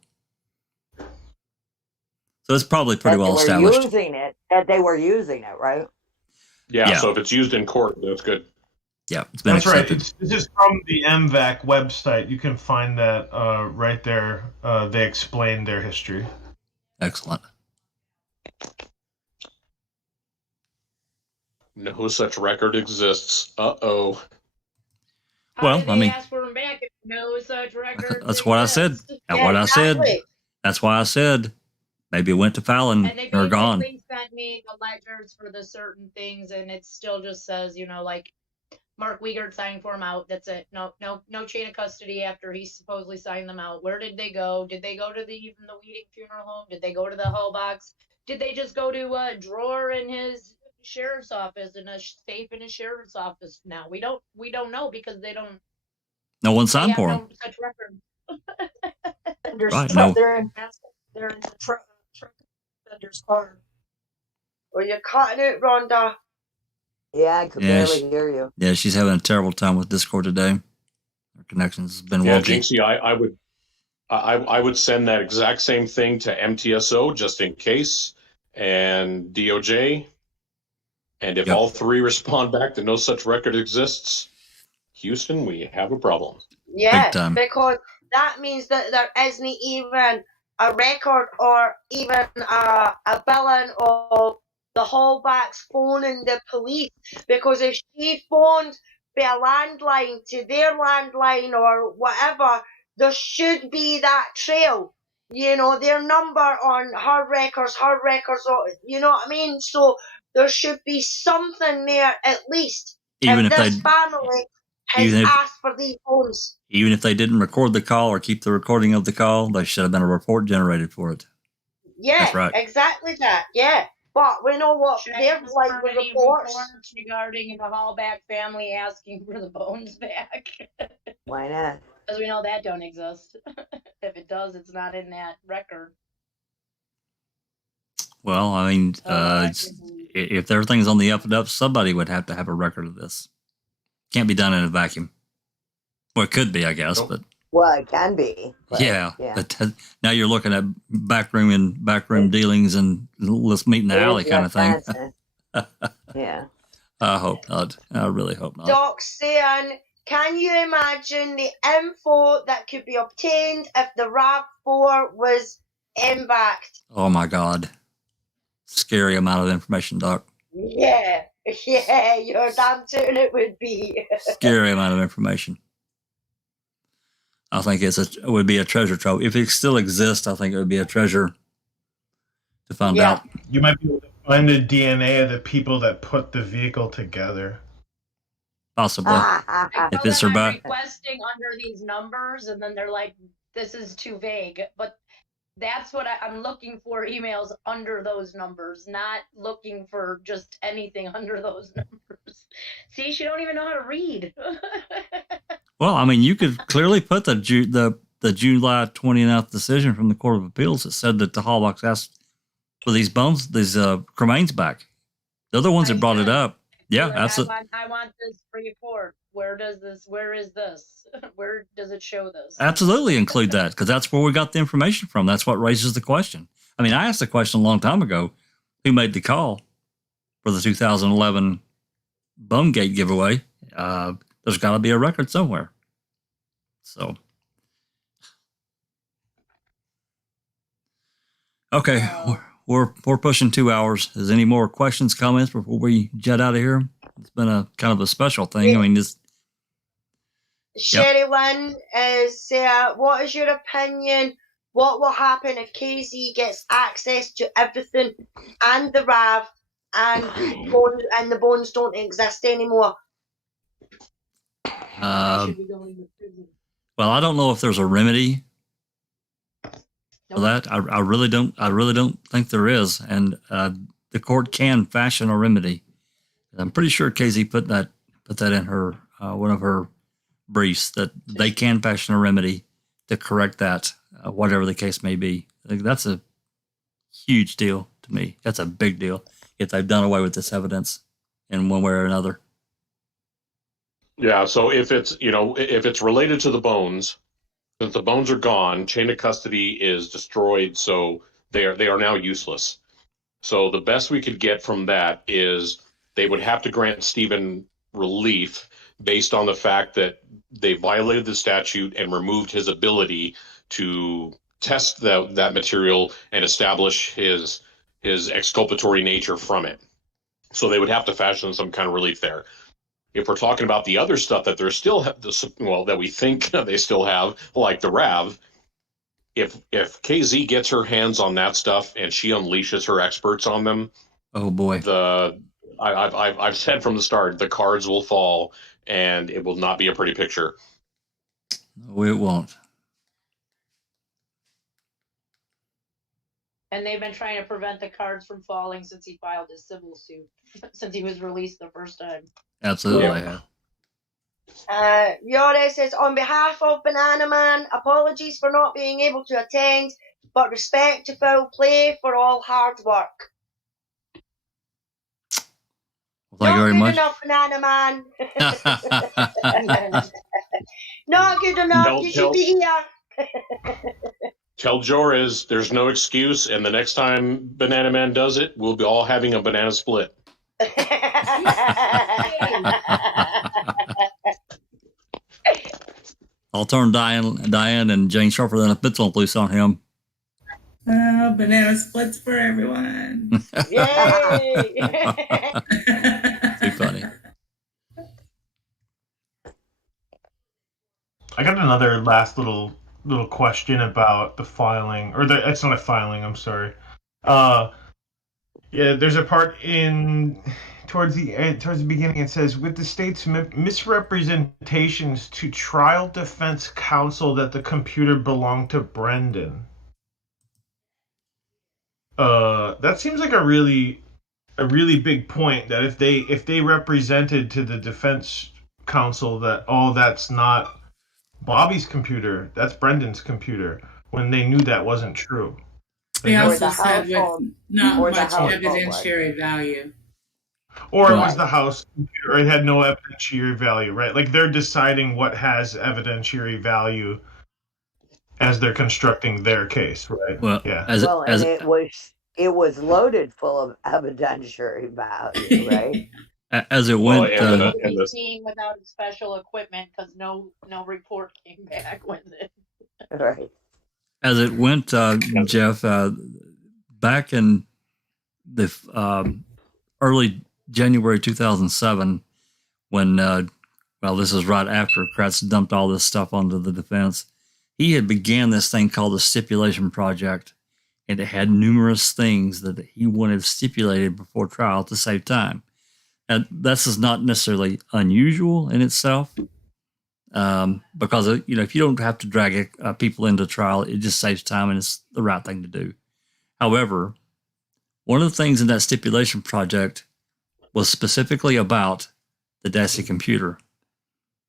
So it's probably pretty well established. They were using it, right? Yeah. So if it's used in court, that's good. Yeah, it's been accepted. Right. This is from the MVAC website. You can find that right there. They explain their history. Excellent. No such record exists. Uh-oh. Well, I mean, ask for them back if no such record. That's what I said. That's what I said. That's why I said Maybe it went to Fallon And they or gone. basically sent me the ledgers for the certain things, and it still just says, like Mark Wiegert signed for him out. That's it. No chain of custody after he supposedly signed them out. Where did they go? Did they go to even the Weeding funeral home? Did they go to the Hull box? Did they just go to a drawer in his sheriff's office and a safe in his sheriff's office? Now we don't know because they don't. No one signed for him. No such record. Right. No. They're in the truck vendor's car. Well, you're cutting it, Rhonda. Yeah, I could barely hear you. Yeah, she's having a terrible time with Discord today. Her connection's been wonky. Jinxie, I would send that exact same thing to MTSO just in case, and DOJ. And if all three respond back that no such record exists, Houston, we have a problem. Yeah, because that means that there isn't even a record or even a billing of the Hallbacks phoning the police. Because if she phoned via landline to their landline or whatever, there should be that trail. Their number on her records, you know what I mean? So there should be something there at least. Even if this family has asked for these phones. Even if they didn't record the call or keep the recording of the call, there should have been a report generated for it. Yeah, that's right. Exactly that. Yeah. But we know what they're like with reports regarding the Hallback family asking for the bones back. Why not? Because we know that don't exist. If it does, it's not in that record. Well, I mean, if everything's on the up and up, somebody would have to have a record of this. Can't be done in a vacuum. Well, it could be, I guess, but well, it can be. Yeah. But now you're looking at backroom dealings and let's meet in the alley kind of thing. Yeah. I hope not. I really hope not. Doc's saying, can you imagine the info that could be obtained if the RAV4 was embarked? Oh my God. Scary amount of information, Doc. Yeah, you're damn tootin' it would be. Scary amount of information. I think it would be a treasure trove. If it still exists, I think it would be a treasure to find out. You might be able to find the DNA of the people that put the vehicle together. Possibly. If it's survived. Requesting under these numbers, and then they're like, this is too vague. But that's what I'm looking for, emails under those numbers, not looking for just anything under those numbers. See, she don't even know how to read. Well, I mean, you could clearly put the July 29th decision from the Court of Appeals that said that the Hallbacks asked for these bones, these cremains back. They're the ones that brought it up. Yeah, absolutely. I want this report. Where is this? Where does it show this? Absolutely include that, because that's where we got the information from. That's what raises the question. I mean, I asked the question a long time ago, who made the call for the 2011 Bumgate giveaway? There's got to be a record somewhere. So, okay, we're pushing 2 hours. Is any more questions, comments before we jet out of here? It's been a kind of a special thing. I mean, this. Sherry Lynn is, what is your opinion? What will happen if KZ gets access to everything and the RAV and the bones don't exist anymore? Well, I don't know if there's a remedy for that. I really don't think there is, and the court can fashion a remedy. I'm pretty sure KZ put that in her one of her briefs that they can fashion a remedy to correct that, whatever the case may be. I think that's a huge deal to me. That's a big deal if they've done away with this evidence in one way or another. Yeah, so if it's related to the bones, since the bones are gone, chain of custody is destroyed, so they are now useless. So the best we could get from that is they would have to grant Stephen relief based on the fact that they violated the statute and removed his ability to test that material and establish his exculpatory nature from it. So they would have to fashion some kind of relief there. If we're talking about the other stuff that they're still that we think they still have, like the RAV, if KZ gets her hands on that stuff and she unleashes her experts on them, oh boy, I've said from the start, the cards will fall and it will not be a pretty picture. No, it won't. And they've been trying to prevent the cards from falling since he filed his civil suit, since he was released the first time. Absolutely. Yore says, on behalf of Banana Man, apologies for not being able to attend, but respect to foul play for all hard work. Well, thank you very much. Not good enough, Banana Man. Not good enough. You should be here. Tell Joris there's no excuse, and the next time Banana Man does it, we'll be all having a banana split. I'll turn Diane and Jane sharper than a pencil loose on him. Banana splits for everyone. Yay! Too funny. I got another last little question about the filing, or it's not a filing. I'm sorry. Yeah, there's a part towards the beginning. It says, with the state's misrepresentations to trial defense counsel that the computer belonged to Brendan. That seems like a really big point. That if they represented to the defense counsel that that's not Bobby's computer, that's Brendan's computer, when they knew that wasn't true. They also said with not much evidentiary value. Or it was the house computer. It had no evidentiary value, right? Like they're deciding what has evidentiary value as they're constructing their case, right? Well, yeah. It was loaded full of evidentiary value, right? As it went, seeing without special equipment because no report came back with it. Right. As it went, Jeff, back in the early January 2007, when this is right after Kratz dumped all this stuff onto the defense, he had began this thing called the stipulation project, and it had numerous things that he wanted stipulated before trial to save time. And this is not necessarily unusual in itself, because if you don't have to drag people into trial, it just saves time and it's the right thing to do. However, one of the things in that stipulation project was specifically about the Dassey computer,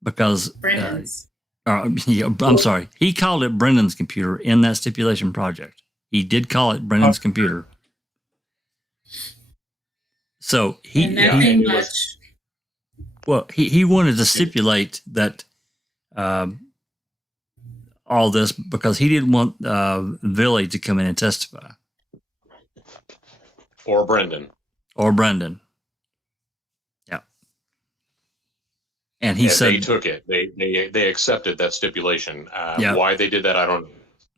because Brendan's. I'm sorry, he called it Brendan's computer in that stipulation project. He did call it Brendan's computer. So he wanted to stipulate that all this because he didn't want Billy to come in and testify. Or Brendan. Yeah. And he said they took it. They accepted that stipulation. Yeah. Why they did that, I don't know.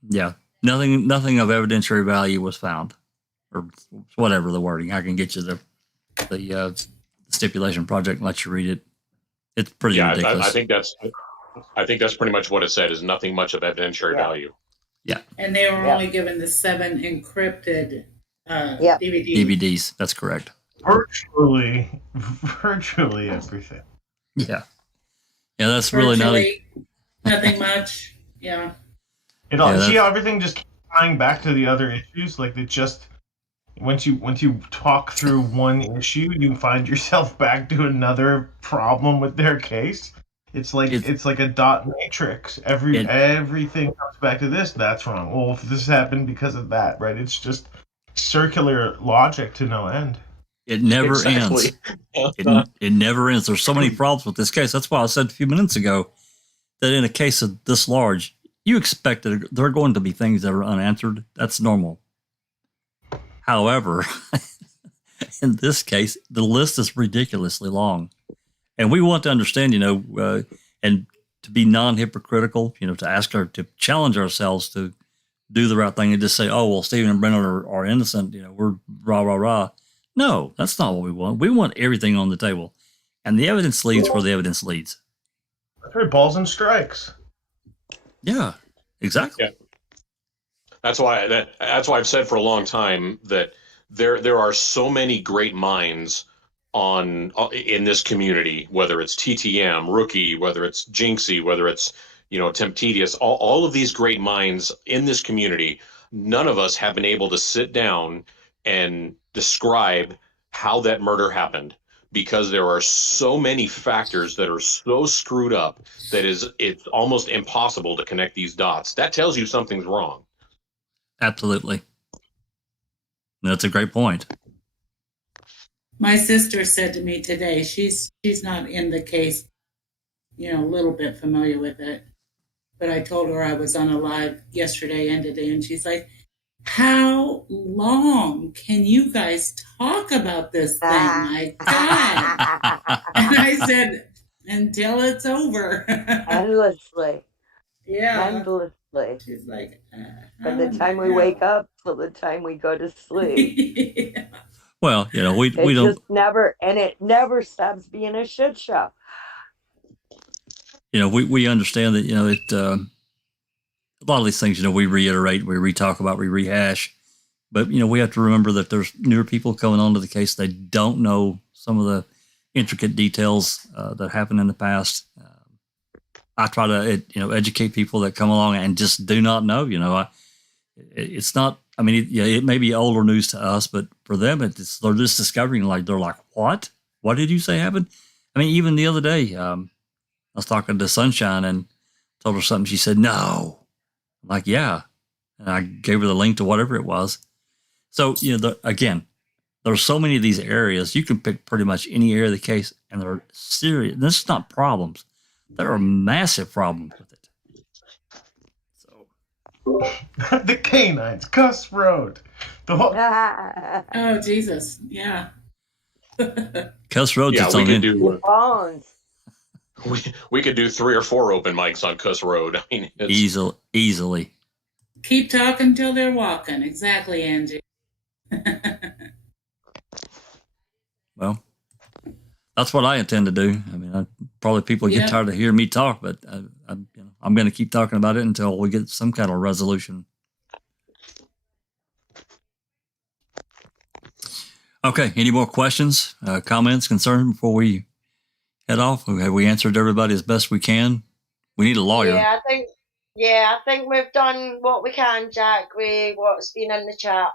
Yeah. Nothing of evidentiary value was found, or whatever the wording. I can get you the stipulation project and let you read it. It's pretty ridiculous. I think that's pretty much what it said. Is nothing much of evidentiary value. Yeah. And they were only given the 7 encrypted DVDs. That's correct. Virtually everything. Yeah. Yeah, that's really nothing much. Yeah. Everything just keeps tying back to the other issues. Like it just once you talk through one issue, you find yourself back to another problem with their case. It's like a dot matrix. Everything comes back to this. That's wrong. Well, if this happened because of that, right? It's just circular logic to no end. It never ends. It never ends. There's so many problems with this case. That's why I said a few minutes ago that in a case of this large, you expect that there are going to be things that are unanswered. That's normal. However, in this case, the list is ridiculously long. And we want to understand, and to be non-hypocritical, to ask her to challenge ourselves to do the right thing and just say, oh, well, Stephen and Brendan are innocent. We're rah, rah, rah. No, that's not what we want. We want everything on the table. And the evidence leads where the evidence leads. That's right, balls and strikes. Yeah, exactly. Yeah. It all, see how everything just keeps tying back to the other issues. Like it just once you talk through one issue, you find yourself back to another problem with their case. It's like everything comes back to this. That's wrong. Well, if this happened because of that, right? It's just circular logic to no end. That's why I've said for a long time that there are so many great minds in this community, whether it's TTM, Rookie, whether it's Jinxie, whether it's Temptedious, all of these great minds in this community. None of us have been able to sit down and describe how that murder happened, because there are so many factors that are so screwed up that it's almost impossible to connect these dots. That tells you something's wrong. Absolutely. That's a great point. My sister said to me today, she's not in the case, a little bit familiar with it, but I told her I was on a live yesterday and today, and she's like, how long can you guys talk about this thing? My God. And I said, until it's over. Endlessly. Yeah. Endlessly. She's like, from the time we wake up till the time we go to sleep. Yeah. Well, we don't. Just never, and it never stops being a shit show. We understand that, a lot of these things, we reiterate, we re-talk about, we rehash. But, we have to remember that there's newer people coming onto the case. They don't know some of the intricate details that happened in the past. I try to, educate people that come along and just do not know. It's not, it may be older news to us, but for them, they're just discovering, they're like, what? What did you say happened? Even the other day, I was talking to Sunshine and told her something. She said, no. I'm like, yeah. And I gave her the link to whatever it was. So, again, there's so many of these areas. You can pick pretty much any area of the case, and they're serious. This is not problems. There are massive problems with it. So, the canines, Cuss Road. Oh, Jesus. Yeah. Cuss Road's its own do bones. We could do 3 or 4 open mics on Cuss Road. Easily. Keep talking till they're walking. Exactly, Angie. Well, that's what I intend to do. Probably people get tired of hearing me talk, but I'm going to keep talking about it until we get some kind of resolution. Okay. Any more questions, comments, concerns before we head off? Have we answered everybody as best we can? We need a lawyer. I think we've done what we can, Jack, with what's been in the chat,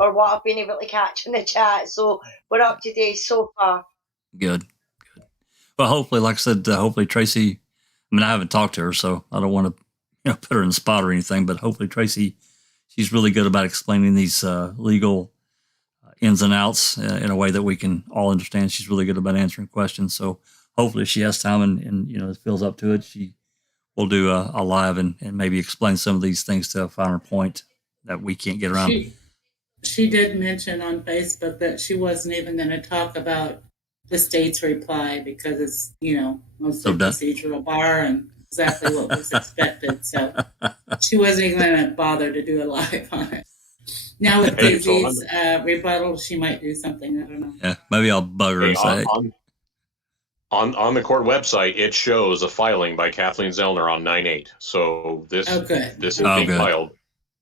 or what I've been able to catch in the chat. So we're up to date so far. Good. Well, hopefully, like I said, hopefully Tracy, I haven't talked to her, so I don't want to put her in the spot or anything, but hopefully Tracy, she's really good about explaining these legal ins and outs in a way that we can all understand. She's really good about answering questions. So hopefully if she has time and feels up to it, she will do a live and maybe explain some of these things to a finer point that we can't get around. She did mention on Facebook that she wasn't even going to talk about the state's reply because it's, mostly procedural bar and exactly what was expected. So she wasn't even going to bother to do a live on it. Now with Daisy's rebuttal, she might do something. I don't know. Yeah, maybe I'll bug her and say. On the court website, it shows a filing by Kathleen Zellner on 9/8. So this is being filed.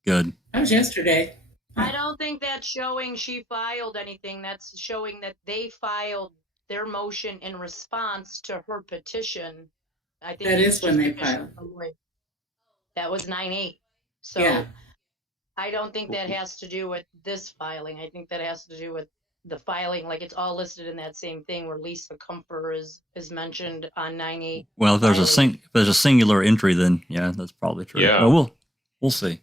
Good. That was yesterday. I don't think that's showing she filed anything. That's showing that they filed their motion in response to her petition. I think that is when they filed. That was 9/8. So yeah. I don't think that has to do with this filing. I think that has to do with the filing. Like it's all listed in that same thing where Lisa Comfer is mentioned on 9/8. Well, if there's a singular entry, then yeah, that's probably true. Yeah. Well, we'll see.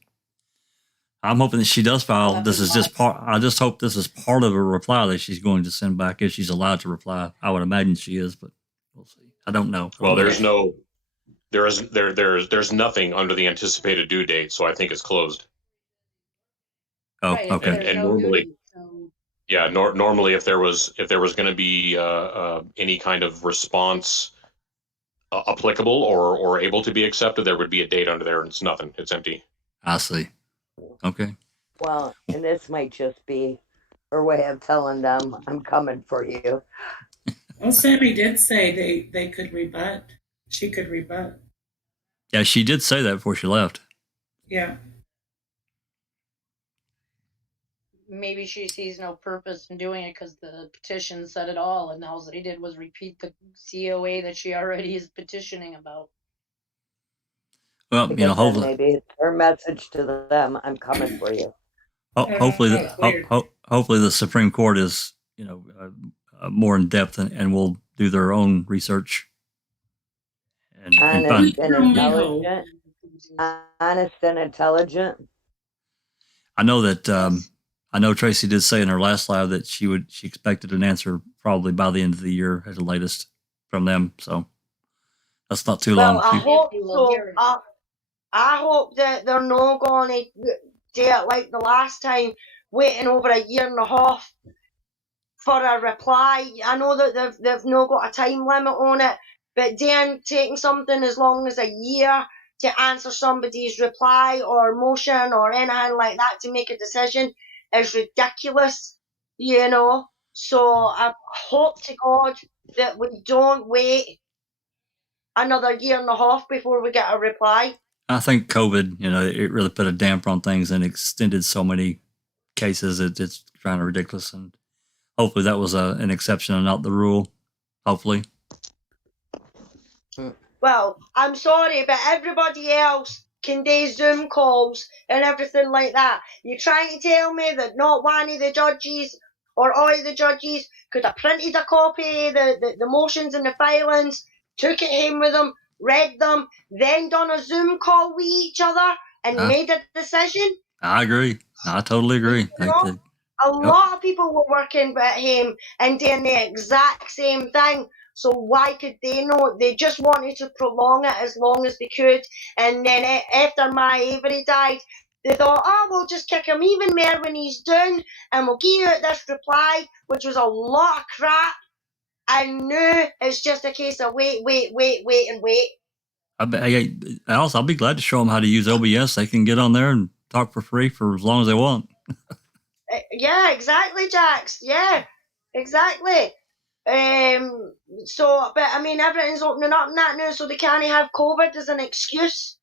I'm hoping that she does file. This is just part. I just hope this is part of a reply that she's going to send back if she's allowed to reply. I would imagine she is, but we'll see. I don't know. Well, there's nothing under the anticipated due date, so I think it's closed. Oh, okay. And normally, normally if there was going to be any kind of response applicable or able to be accepted, there would be a date under there, and it's nothing. It's empty. I see. Okay. Well, and this might just be her way of telling them, I'm coming for you. Well, Sammy did say they could rebut. She could rebut. Yeah, she did say that before she left. Yeah. maybe she sees no purpose in doing it because the petition said it all, and all that he did was repeat the COA that she already is petitioning about. Well, Because then hopefully, maybe it's her message to them, I'm coming for you. hopefully, hopefully the Supreme Court is, more in depth and will do their own research. Honest and intelligent. I know that I know Tracy did say in her last live that she expected an answer probably by the end of the year at the latest from them. So that's not too long. I hope so. I hope that they're not going to do it like the last time, waiting over a year and a half for a reply. I know that they've not got a time limit on it, but then taking something as long as a year to answer somebody's reply or motion or anything like that to make a decision is ridiculous, So I hope to God that we don't wait another year and a half before we get a reply. I think COVID, it really put a damper on things and extended so many cases. It's kind of ridiculous. And hopefully that was an exception and not the rule. Hopefully. Well, I'm sorry, but everybody else can do Zoom calls and everything like that. You're trying to tell me that not one of the judges or all of the judges could have printed a copy of the motions and the filings, took it home with them, read them, then done a Zoom call with each other and made a decision? I agree. I totally agree. A lot of people were working at home and doing the exact same thing. So why could they not? They just wanted to prolong it as long as they could. And then after my Avery died, they thought, we'll just kick him even more when he's done, and we'll give you this reply, which was a lot of crap. And now it's just a case of wait. I'll be glad to show them how to use OBS. They can get on there and talk for free for as long as they want. Yeah, exactly, Jax. Yeah, exactly. But I mean, everything's opening up now, so they can't have COVID as an excuse,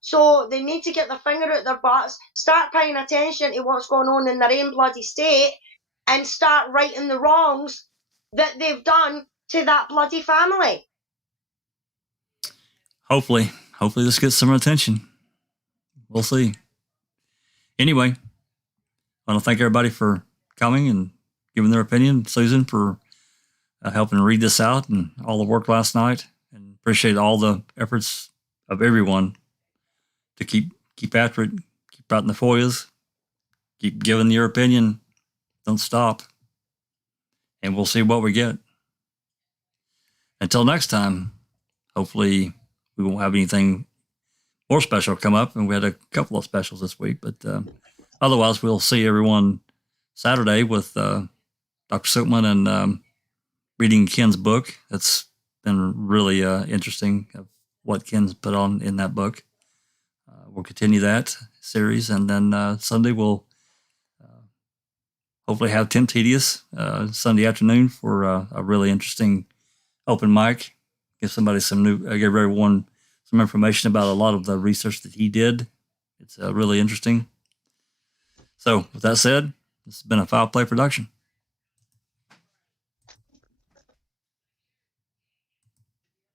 So they need to get their finger out their butts, start paying attention to what's going on in their own bloody state, and start righting the wrongs that they've done to that bloody family. Hopefully this gets some attention. We'll see. Anyway, I want to thank everybody for coming and giving their opinion. Susan for helping read this out and all the work last night, and appreciate all the efforts of everyone to keep after it, keep writing the FOIAs, keep giving your opinion, don't stop, and we'll see what we get. Until next time, hopefully we won't have anything more special come up, and we had a couple of specials this week, but otherwise we'll see everyone Saturday with Dr. Silkman and reading Ken's book. That's been really interesting of what Ken's put on in that book. We'll continue that series, and then Sunday we'll hopefully have Tim Tedious Sunday afternoon for a really interesting open mic. Give everyone some information about a lot of the research that he did. It's really interesting. So with that said, this has been a Foul Play production.